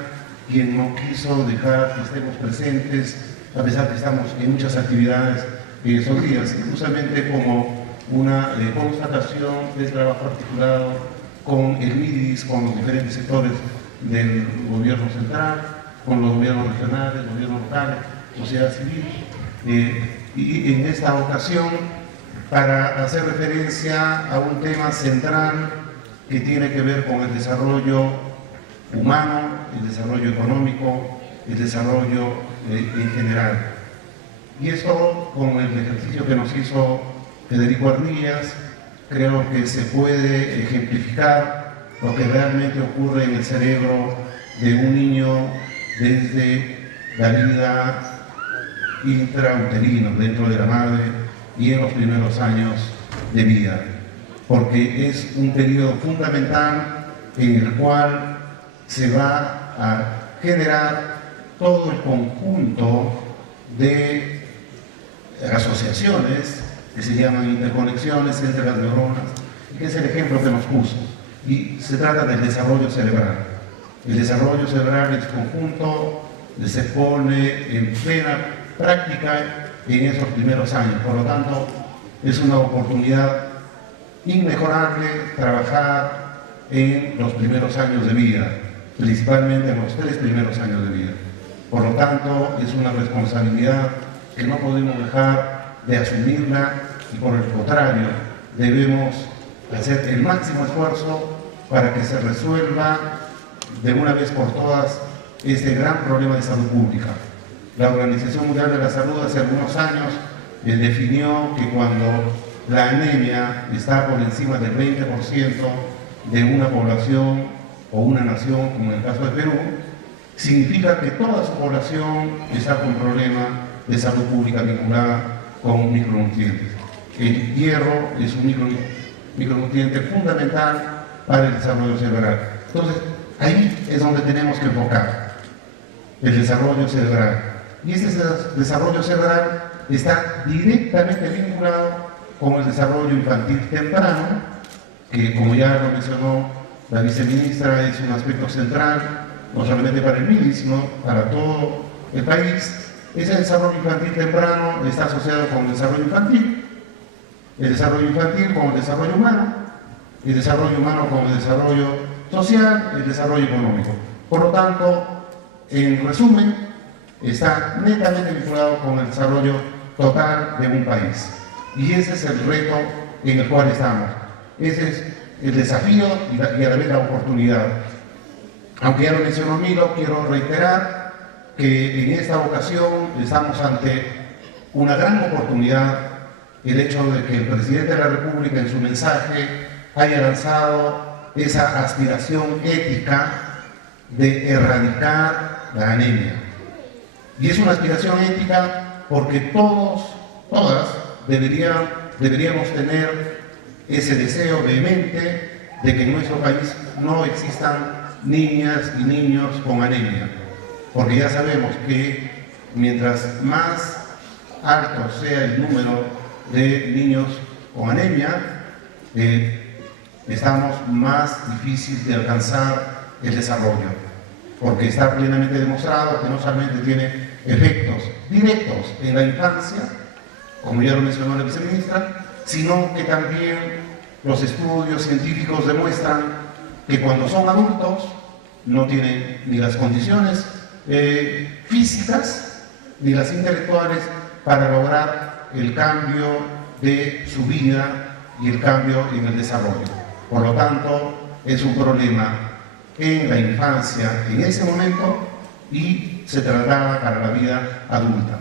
quien no quiso dejar que estemos presentes, a pesar que estamos en muchas actividades en esos días, justamente como una constatación del trabajo articulado con el MIDIS, con los diferentes sectores del gobierno central, con los gobiernos regionales, gobiernos locales, sociedad civil, y en esta ocasión para hacer referencia a un tema central que tiene que ver con el desarrollo humano, el desarrollo económico, el desarrollo en general. Y esto, con el ejercicio que nos hizo Federico Ardillas, creo que se puede ejemplificar lo que realmente ocurre en el cerebro de un niño desde la vida intrauterina, dentro de la madre y en los primeros años de vida, porque es un periodo fundamental en el cual se va a generar todo el conjunto de asociaciones que se llaman interconexiones entre las neuronas, que es el ejemplo que nos puso. Y se trata del desarrollo cerebral. El desarrollo cerebral en su conjunto se pone en plena práctica en esos primeros años. Por lo tanto, es una oportunidad inmejorable trabajar en los primeros años de vida, principalmente en los 3 primeros años de vida. Por lo tanto, es una responsabilidad que no podemos dejar de asumirla y por el contrario, debemos hacer el máximo esfuerzo para que se resuelva de una vez por todas este gran problema de salud pública. La Organización Mundial de la Salud hace algunos años definió que cuando la anemia está por encima del 20% de una población o una nación, como en el caso de Perú, significa que toda su población está con problemas de salud pública vinculada con micronutrientes. El hierro es un micronutriente fundamental para el desarrollo cerebral. Entonces, ahí es donde tenemos que enfocar el desarrollo cerebral. Y este desarrollo cerebral está directamente vinculado con el desarrollo infantil temprano, que como ya lo mencionó la viceministra, es un aspecto central, no solamente para el MIDI, sino para todo el país. Ese desarrollo infantil temprano está asociado con el desarrollo infantil con el desarrollo humano, el desarrollo humano con el desarrollo social, el desarrollo económico. Por lo tanto, en resumen, está netamente vinculado con el desarrollo total de un país. Y ese es el reto en el cual estamos. Ese es el desafío y a la vez la oportunidad. Aunque ya lo mencionó Milo, quiero reiterar que en esta ocasión estamos ante una gran oportunidad, el hecho de que el presidente de la República en su mensaje haya lanzado esa aspiración ética de erradicar la anemia. Y es una aspiración ética porque todas deberíamos tener ese deseo vehemente de que en nuestro país no existan niñas y niños con anemia. Porque ya sabemos que mientras más alto sea el número de niños con anemia, estamos más difícil de alcanzar el desarrollo, porque está plenamente demostrado que no solamente tiene efectos directos en la infancia, como ya lo mencionó la viceministra, sino que también los estudios científicos demuestran que cuando son adultos no tienen ni las condiciones físicas ni las intelectuales para lograr el cambio de su vida y el cambio en el desarrollo. Por lo tanto, es un problema en la infancia en ese momento y se traslada para la vida adulta.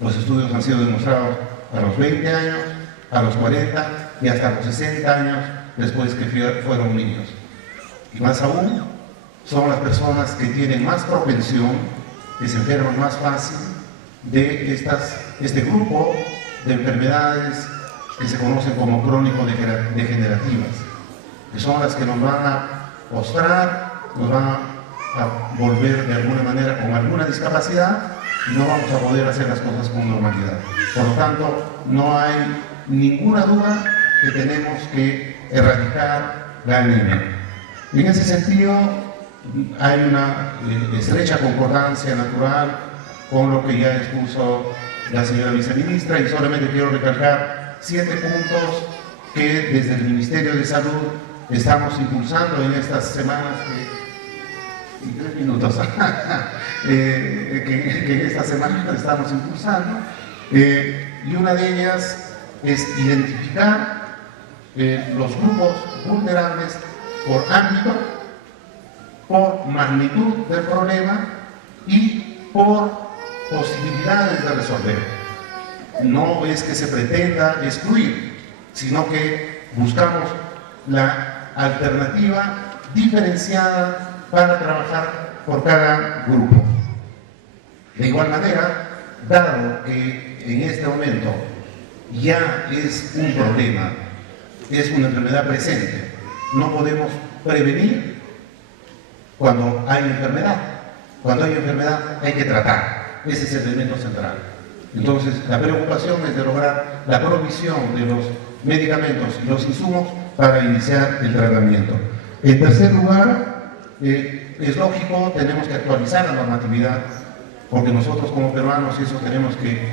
Los estudios han sido demostrados a los 20 años, a los 40 y hasta los 60 años después que fueron niños. Y más aún, son las personas que tienen más propensión, que se enferman más fácil de este grupo de enfermedades que se conocen como crónico-degenerativas, que son las que nos van a postrar, nos van a volver de alguna manera con alguna discapacidad y no vamos a poder hacer las cosas con normalidad. Por lo tanto, no hay ninguna duda que tenemos que erradicar la anemia. En ese sentido, hay una estrecha concordancia natural con lo que ya expuso la señora viceministra y solamente quiero recalcar 7 puntos que desde el Ministerio de Salud estamos impulsando en estas semanas que en estas semanas estamos impulsando, y una de ellas es identificar los grupos vulnerables por ámbito, por magnitud del problema y por posibilidades de resolver. No es que se pretenda excluir, sino que buscamos la alternativa diferenciada para trabajar por cada grupo. De igual manera, dado que en este momento ya es un problema, es una enfermedad presente, no podemos prevenir cuando hay enfermedad. Cuando hay enfermedad hay que tratar. Ese es el elemento central. Entonces, la preocupación es de lograr la provisión de los medicamentos y los insumos para iniciar el tratamiento. En tercer lugar, es lógico, tenemos que actualizar la normatividad, porque nosotros como peruanos eso tenemos que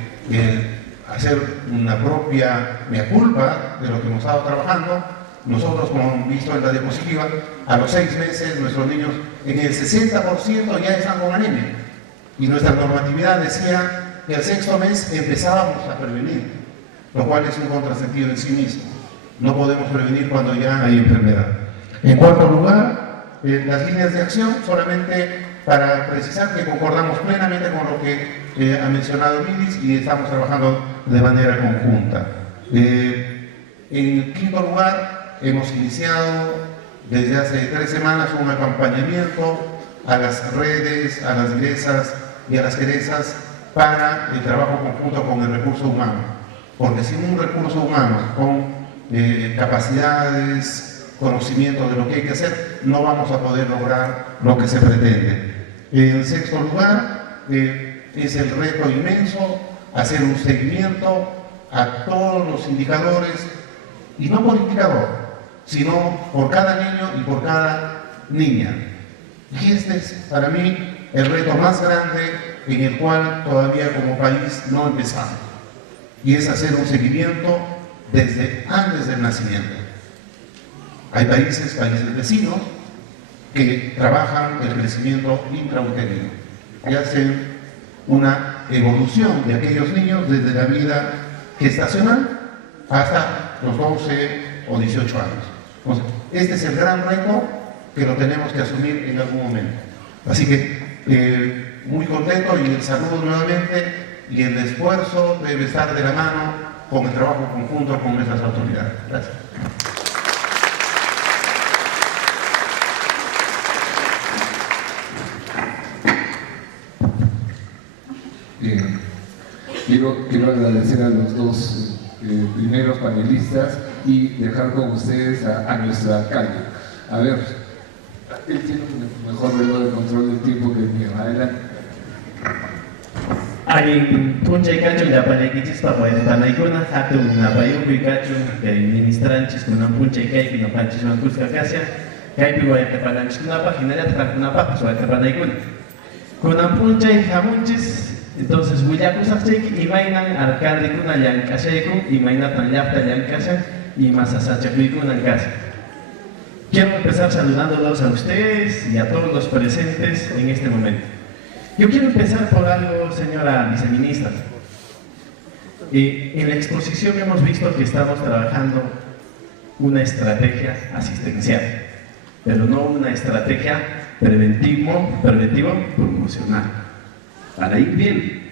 hacer una propia mea culpa de lo que hemos estado trabajando. Nosotros, como hemos visto en la diapositiva, a los 6 meses nuestros niños en el 60% ya están con anemia. Y nuestra normatividad decía que al 6.º mes empezábamos a prevenir, lo cual es un contrasentido en sí mismo. No podemos prevenir cuando ya hay enfermedad. En cuarto lugar, las líneas de acción, solamente para precisar que concordamos plenamente con lo que ha mencionado Lilis y estamos trabajando de manera conjunta. En quinto lugar, hemos iniciado desde hace 3 semanas un acompañamiento a las redes, a las IRESAs y a las GERESAs para el trabajo conjunto con el recurso humano. Porque sin un recurso humano con capacidades, conocimiento de lo que hay que hacer, no vamos a poder lograr lo que se pretende. En sexto lugar, es el reto inmenso hacer un seguimiento a todos los indicadores, y no por indicador, sino por cada niño y por cada niña. Y este es para mí el reto más grande en el cual todavía como país no empezamos, y es hacer un seguimiento desde antes del nacimiento. Hay países vecinos que trabajan el crecimiento intrauterino y hacen una evolución de aquellos niños desde la vida gestacional hasta los 12 o 18 años. Entonces, este es el gran reto que lo tenemos que asumir en algún momento. Así que muy contento, y el saludo nuevamente, y el esfuerzo debe estar de la mano con el trabajo conjunto con nuestras autoridades. Gracias. Quiero agradecer a los dos primeros panelistas y dejar con ustedes a nuestro alcalde. A ver, él tiene un mejor reloj de control del tiempo que el mío. Adelante. Ay, punchay kachun la panaykichispa panaykuna hatun napayukuy kachun kay ministranchis kunan punchay kaypi noqanchishman kuska kasya kaypi wayqapananchikkunapaq hinallataq qankunapaqpas wayqapanaykuna kunan punchay hamunchis. Entonces willakusaqchayki imaynan alcaldekuna llank'ashayku imaynatan llaqta llank'ashan y masasachakuykunan kasya. Quiero empezar saludándolos a ustedes y a todos los presentes en este momento. Yo quiero empezar por algo, señora viceministra. En la exposición hemos visto que estamos trabajando una estrategia asistencial, pero no una estrategia preventivo-promocional, para ir bien.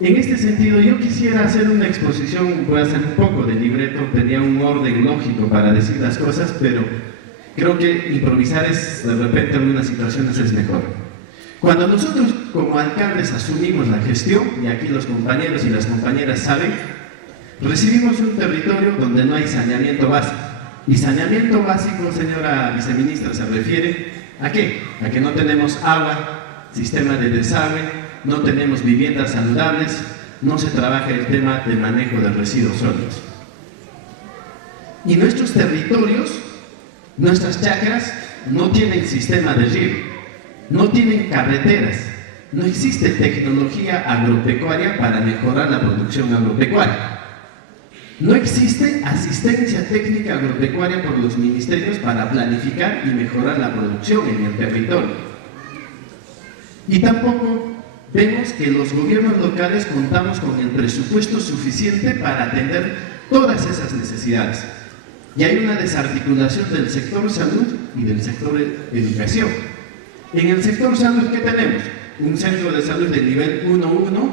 En este sentido, yo quisiera hacer una exposición, voy a hacer un poco de libreto, tenía un orden lógico para decir las cosas, pero creo que improvisar de repente en algunas situaciones es mejor. Cuando nosotros como alcaldes asumimos la gestión, y aquí los compañeros y las compañeras saben, recibimos un territorio donde no hay saneamiento básico. Y saneamiento básico, señora viceministra, se refiere ¿a qué? A que no tenemos agua, sistema de desagüe, no tenemos viviendas saludables, no se trabaja el tema del manejo de residuos sólidos. Y nuestros territorios, nuestras chacras, no tienen sistema de riego, no tienen carreteras, no existe tecnología agropecuaria para mejorar la producción agropecuaria. No existe asistencia técnica agropecuaria por los ministerios para planificar y mejorar la producción en el territorio. Y tampoco vemos que los gobiernos locales contamos con el presupuesto suficiente para atender todas esas necesidades. Y hay una desarticulación del sector salud y del sector educación. En el sector salud, ¿qué tenemos? Un centro de salud de nivel 1-1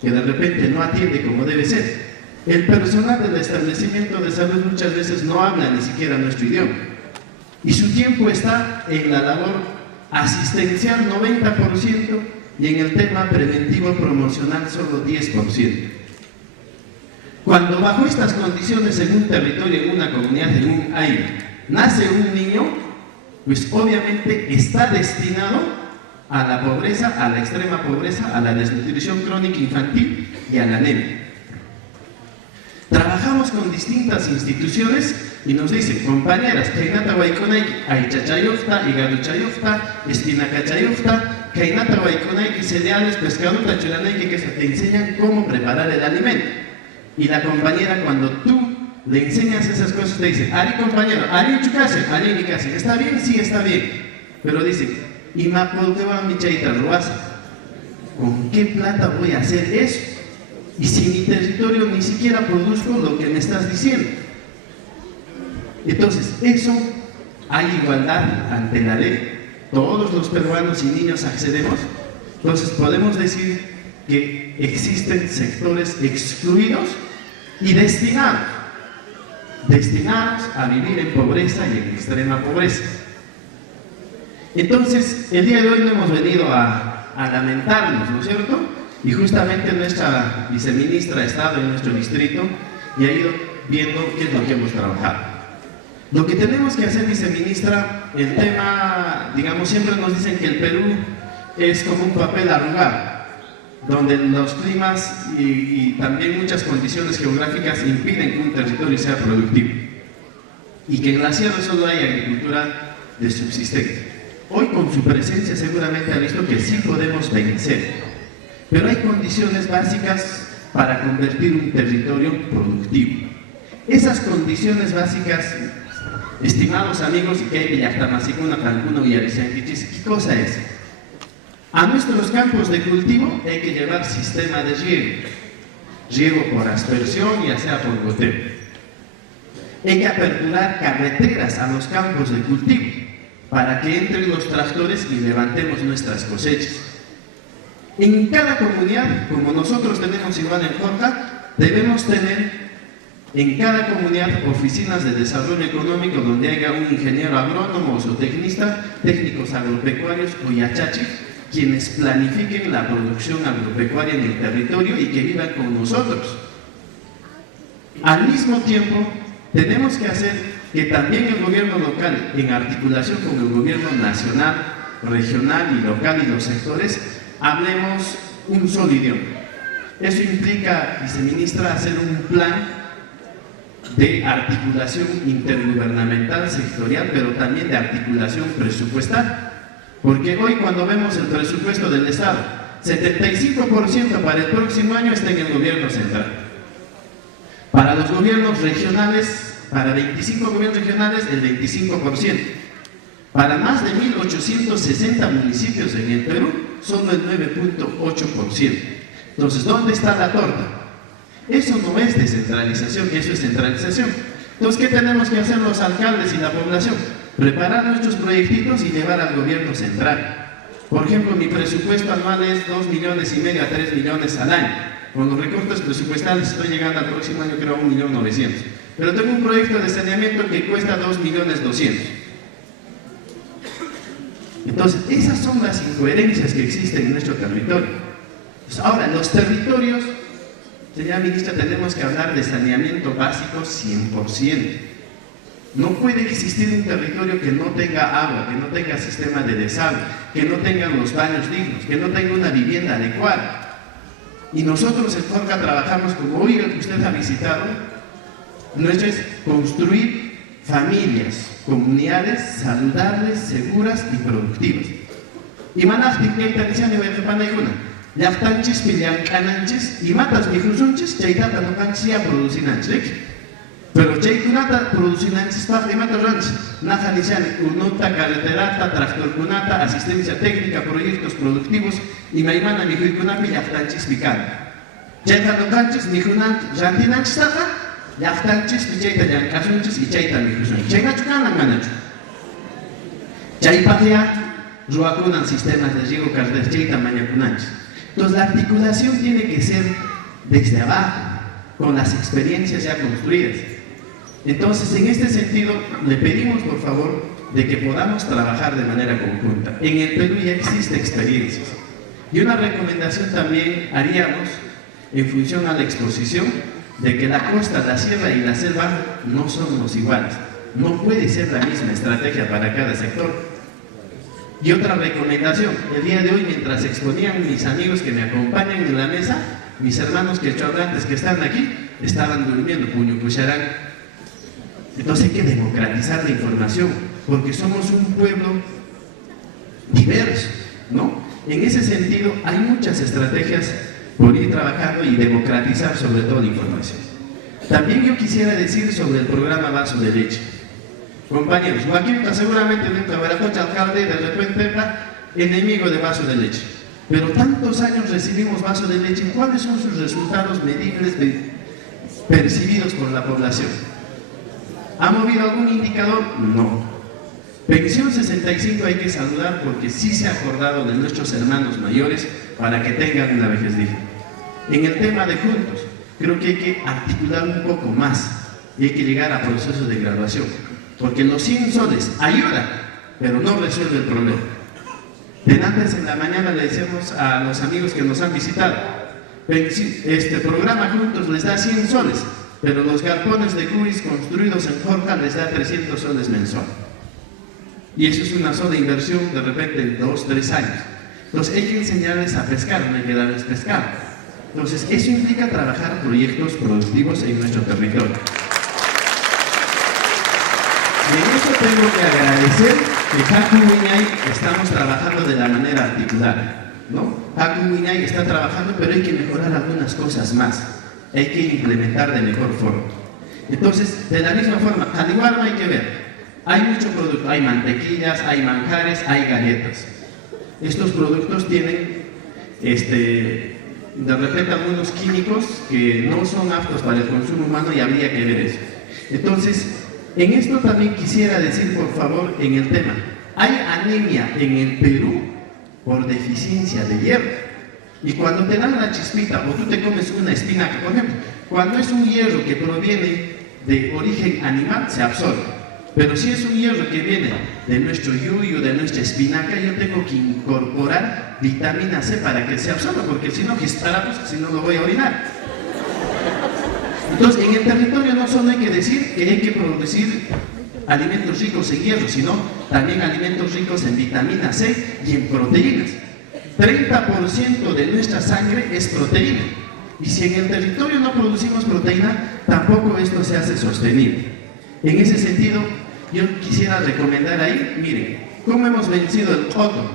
que de repente no atiende como debe ser. El personal del establecimiento de salud muchas veces no habla ni siquiera nuestro idioma. Y su tiempo está en la labor asistencial 90% y en el tema preventivo promocional solo 10%. Cuando bajo estas condiciones en un territorio, en una comunidad, en un aire, nace un niño, pues obviamente está destinado a la pobreza, a la extrema pobreza, a la desnutrición crónica infantil y a la anemia. Trabajamos con distintas instituciones y nos dicen, compañeras, Kainata Waikonaiki, Aichachayofta, Igaruchayofta, Espinacachayofta, Kainata Waikonaiki, cereales, pescaduta, chulanaiki, que te enseñan cómo preparar el alimento. Y la compañera, cuando tú le enseñas esas cosas, te dice, Ari compañero, Ari chukase, Ari mi casa, ¿está bien? Sí, está bien. Pero dice, y me apoyaba mi chaita ruasa. ¿Con qué plata voy a hacer eso? Y si mi territorio ni siquiera produzco lo que me estás diciendo. Entonces, eso, hay igualdad ante la ley. Todos los peruanos y niños accedemos. Entonces, podemos decir que existen sectores excluidos y destinados a vivir en pobreza y en extrema pobreza. Entonces, el día de hoy no hemos venido a lamentarnos, ¿no es cierto? Y justamente nuestra viceministra ha estado en nuestro distrito y ha ido viendo qué es lo que hemos trabajado. Lo que tenemos que hacer, viceministra, el tema, digamos, siempre nos dicen que el Perú es como un papel arrugado, donde los climas y también muchas condiciones geográficas impiden que un territorio sea productivo y que en la sierra solo hay agricultura de subsistencia. Hoy con su presencia seguramente ha visto que sí podemos vencer, pero hay condiciones básicas para convertir un territorio productivo. Esas condiciones básicas, estimados amigos, ¿qué cosa es? A nuestros campos de cultivo hay que llevar sistema de riego por aspersión, ya sea por goteo. Hay que aperturar carreteras a los campos de cultivo para que entren los tractores y levantemos nuestras cosechas. En cada comunidad, como nosotros tenemos igual en Jorja, debemos tener en cada comunidad oficinas de desarrollo económico donde haya un ingeniero agrónomo o zootecnista, técnicos agropecuarios o yachachi, quienes planifiquen la producción agropecuaria en el territorio y que vivan con nosotros. Al mismo tiempo, tenemos que hacer que también el gobierno local, en articulación con el gobierno nacional, regional y local y los sectores, hablemos un solo idioma. Eso implica, viceministra, hacer un plan de articulación intergubernamental, sectorial, pero también de articulación presupuestal. Porque hoy cuando vemos el presupuesto del Estado, 75% para el próximo año está en el gobierno central. Para los gobiernos regionales, para 25 gobiernos regionales, el 25%. Para más de 1.860 municipios en el Perú, solo el 9.8%. Entonces, ¿dónde está la torta? Eso no es descentralización, eso es centralización. Entonces, ¿qué tenemos que hacer los alcaldes y la población? Preparar nuestros proyectitos y llevar al gobierno central. Por ejemplo, mi presupuesto anual es 2,5 millones a 3 millones al año. Con los recortes presupuestales estoy llegando al próximo año creo a 1.900.000. Pero tengo un proyecto de saneamiento que cuesta 2.200.000. Entonces, esas son las incoherencias que existen en nuestro territorio. Ahora, los territorios, señora ministra, tenemos que hablar de saneamiento básico 100%. No puede existir un territorio que no tenga agua, que no tenga sistema de desagüe, que no tenga los baños dignos, que no tenga una vivienda adecuada. Y nosotros en Jorja trabajamos, como hoy que usted ha visitado, nuestro es construir familias, comunidades saludables, seguras y productivas. Y manajtik neita diciendo de panayuna, yachtanchis pillancananchis y matas mijusunchis, chaitata no canchia producinanchis. Pero chaykunata producinanchis paqi mata ranchis, naja dician unuta, carreterata, tractorkunata, asistencia técnica, proyectos productivos y maimana mijuykunapi yachtanchis picana. Chayta no canchis mijunanchis rantinanchis taqa, yachtanchis pichayta llankashunchis y chayta mijusunchis. Chaynachu kanan manachu. Chaypaqya ruakunan sistemas de riego carderchayta mañakunanchis. Entonces la articulación tiene que ser desde abajo, con las experiencias ya construidas. Entonces, en este sentido, le pedimos por favor de que podamos trabajar de manera conjunta. En el Perú ya existe experiencias. Y una recomendación también haríamos en función a la exposición de que la costa, la sierra y la selva no somos iguales. No puede ser la misma estrategia para cada sector. Y otra recomendación, el día de hoy mientras exponían mis amigos que me acompañan en la mesa, mis hermanos quechohablantes que están aquí, estaban durmiendo, puño pucharán. Entonces hay que democratizar la información, porque somos un pueblo diverso, ¿no? En ese sentido, hay muchas estrategias por ir trabajando y democratizar sobre todo la información. También yo quisiera decir sobre el programa Vaso de Leche. Compañeros, Joaquín seguramente dentro de Baracocha, alcalde, de repente era enemigo de Vaso de Leche. Pero tantos años recibimos Vaso de Leche, ¿cuáles son sus resultados medibles percibidos por la población? ¿Ha movido algún indicador? No. Pensión 65 hay que saludar porque sí se ha acordado de nuestros hermanos mayores para que tengan una vejez digna. En el tema de juntos, creo que hay que articular un poco más y hay que llegar a procesos de graduación, porque los 100 soles ayudan, pero no resuelve el problema. Antes en la mañana le decíamos a los amigos que nos han visitado, este programa Juntos les da 100 soles, pero los galpones de Curis construidos en Jorja les da 300 soles mensual. Y eso es una sola inversión de repente en 2 o 3 años. Entonces hay que enseñarles a pescar, no hay que darles pescado. Entonces eso implica trabajar proyectos productivos en nuestro territorio. Y en eso tengo que agradecer que Haku Wiñay estamos trabajando de la manera articulada, ¿no? Haku Wiñay está trabajando, pero hay que mejorar algunas cosas más. Hay que implementar de mejor forma. Entonces, de la misma forma, al igual hay que ver. Hay mucho producto, hay mantequillas, hay manjares, hay galletas. Estos productos tienen, de repente, algunos químicos que no son aptos para el consumo humano y habría que ver eso. Entonces, en esto también quisiera decir, por favor, en el tema, hay anemia en el Perú por deficiencia de hierro. Y cuando te dan la chispita o tú te comes una espinaca, por ejemplo, cuando es un hierro que proviene de origen animal, se absorbe. Pero si es un hierro que viene de nuestro yuyo, de nuestra espinaca, yo tengo que incorporar vitamina C para que se absorba, porque si no, si no lo voy a orinar. Entonces, en el territorio no solo hay que decir que hay que producir alimentos ricos en hierro, sino también alimentos ricos en vitamina C y en proteínas. 30% de nuestra sangre es proteína. Y si en el territorio no producimos proteína, tampoco esto se hace sostenible. En ese sentido, yo quisiera recomendar ahí, miren, cómo hemos vencido el coto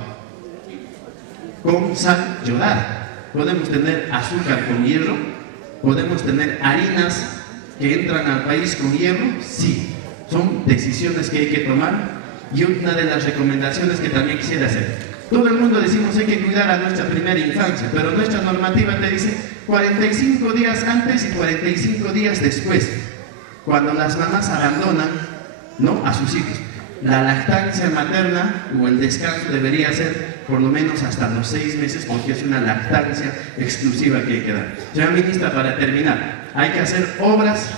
con sal yodada. Podemos tener azúcar con hierro, podemos tener harinas que entran al país con hierro, sí, son decisiones que hay que tomar. Y una de las recomendaciones que también quisiera hacer, todo el mundo decimos hay que cuidar a nuestra primera infancia, pero nuestra normativa te dice 45 días antes y 45 días después, cuando las mamás abandonan, ¿no?, a sus hijos. La lactancia materna o el descanso debería ser por lo menos hasta los 6 meses, porque es una lactancia exclusiva que hay que dar. Señora ministra, para terminar, hay que hacer obras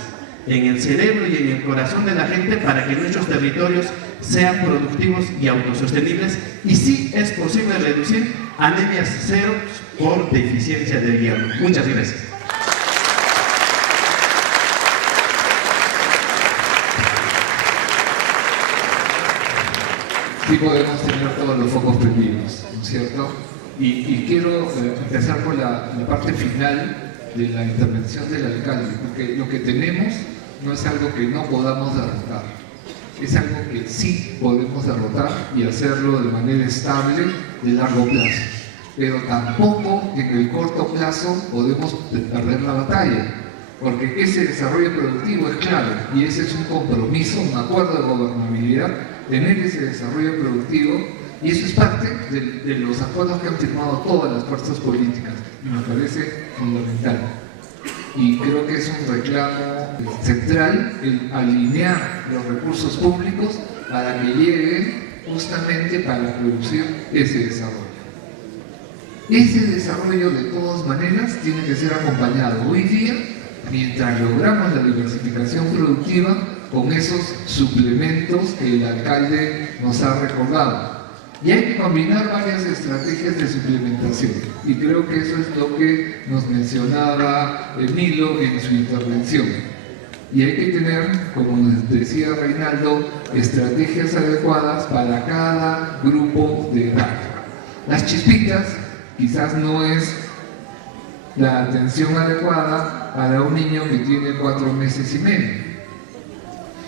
en el cerebro y en el corazón de la gente para que nuestros territorios sean productivos y autosostenibles, y sí es posible reducir anemias cero por deficiencia de hierro. Muchas gracias. Sí podemos tener todos los focos prendidos, ¿no es cierto? Y quiero empezar por la parte final de la intervención del alcalde, porque lo que tenemos no es algo que no podamos derrotar, es algo que sí podemos derrotar y hacerlo de manera estable de largo plazo. Pero tampoco en el corto plazo podemos perder la batalla, porque ese desarrollo productivo es clave y ese es un compromiso, un acuerdo de gobernabilidad, tener ese desarrollo productivo, y eso es parte de los acuerdos que han firmado todas las fuerzas políticas y me parece fundamental. Y creo que es un reclamo central el alinear los recursos públicos para que lleguen justamente para producir ese desarrollo. Ese desarrollo de todas maneras tiene que ser acompañado hoy día, mientras logramos la diversificación productiva, con esos suplementos que el alcalde nos ha recordado. Y hay que combinar varias estrategias de suplementación, y creo que eso es lo que nos mencionaba Emilio en su intervención. Y hay que tener, como nos decía Reinaldo, estrategias adecuadas para cada grupo de edad. Las chispitas quizás no es la atención adecuada para un niño que tiene 4 meses y medio.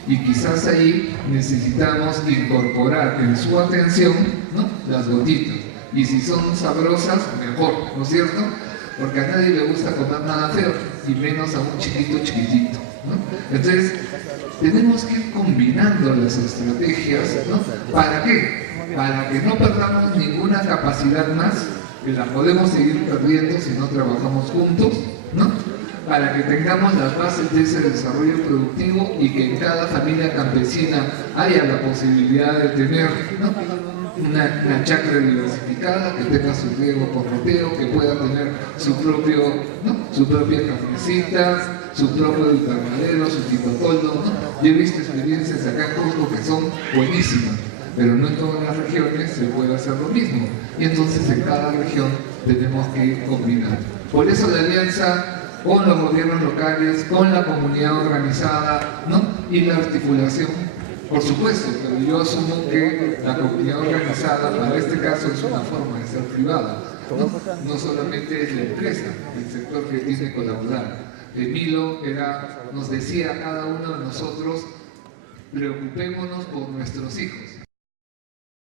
Y quizás ahí necesitamos incorporar en su atención, ¿no?, las gotitas. Y si son sabrosas, mejor, ¿no es cierto? Porque a nadie le gusta comer nada feo, y menos a un chiquitito, ¿no? Entonces, tenemos que ir combinando las estrategias, ¿no? ¿Para qué? Para que no perdamos ninguna capacidad más, que la podemos seguir perdiendo si no trabajamos juntos, ¿no? Para que tengamos las bases de ese desarrollo productivo y que en cada familia campesina haya la posibilidad de tener, ¿no?, una chacra diversificada, que tenga su riego por roteo, que pueda tener su propia carnecita, su propio invernadero, su toldo, ¿no? Yo he visto experiencias acá en Cusco que son buenísimas, pero no en todas las regiones se puede hacer lo mismo, y entonces en cada región tenemos que combinar. Por eso la alianza con los gobiernos locales, con la comunidad organizada, ¿no?, y la articulación. Por supuesto, pero yo asumo que la comunidad organizada, para este caso, es una forma de ser privada. No solamente es la empresa, el sector que tiene que colaborar. Milo nos decía a cada uno de nosotros, preocupémonos por nuestros hijos.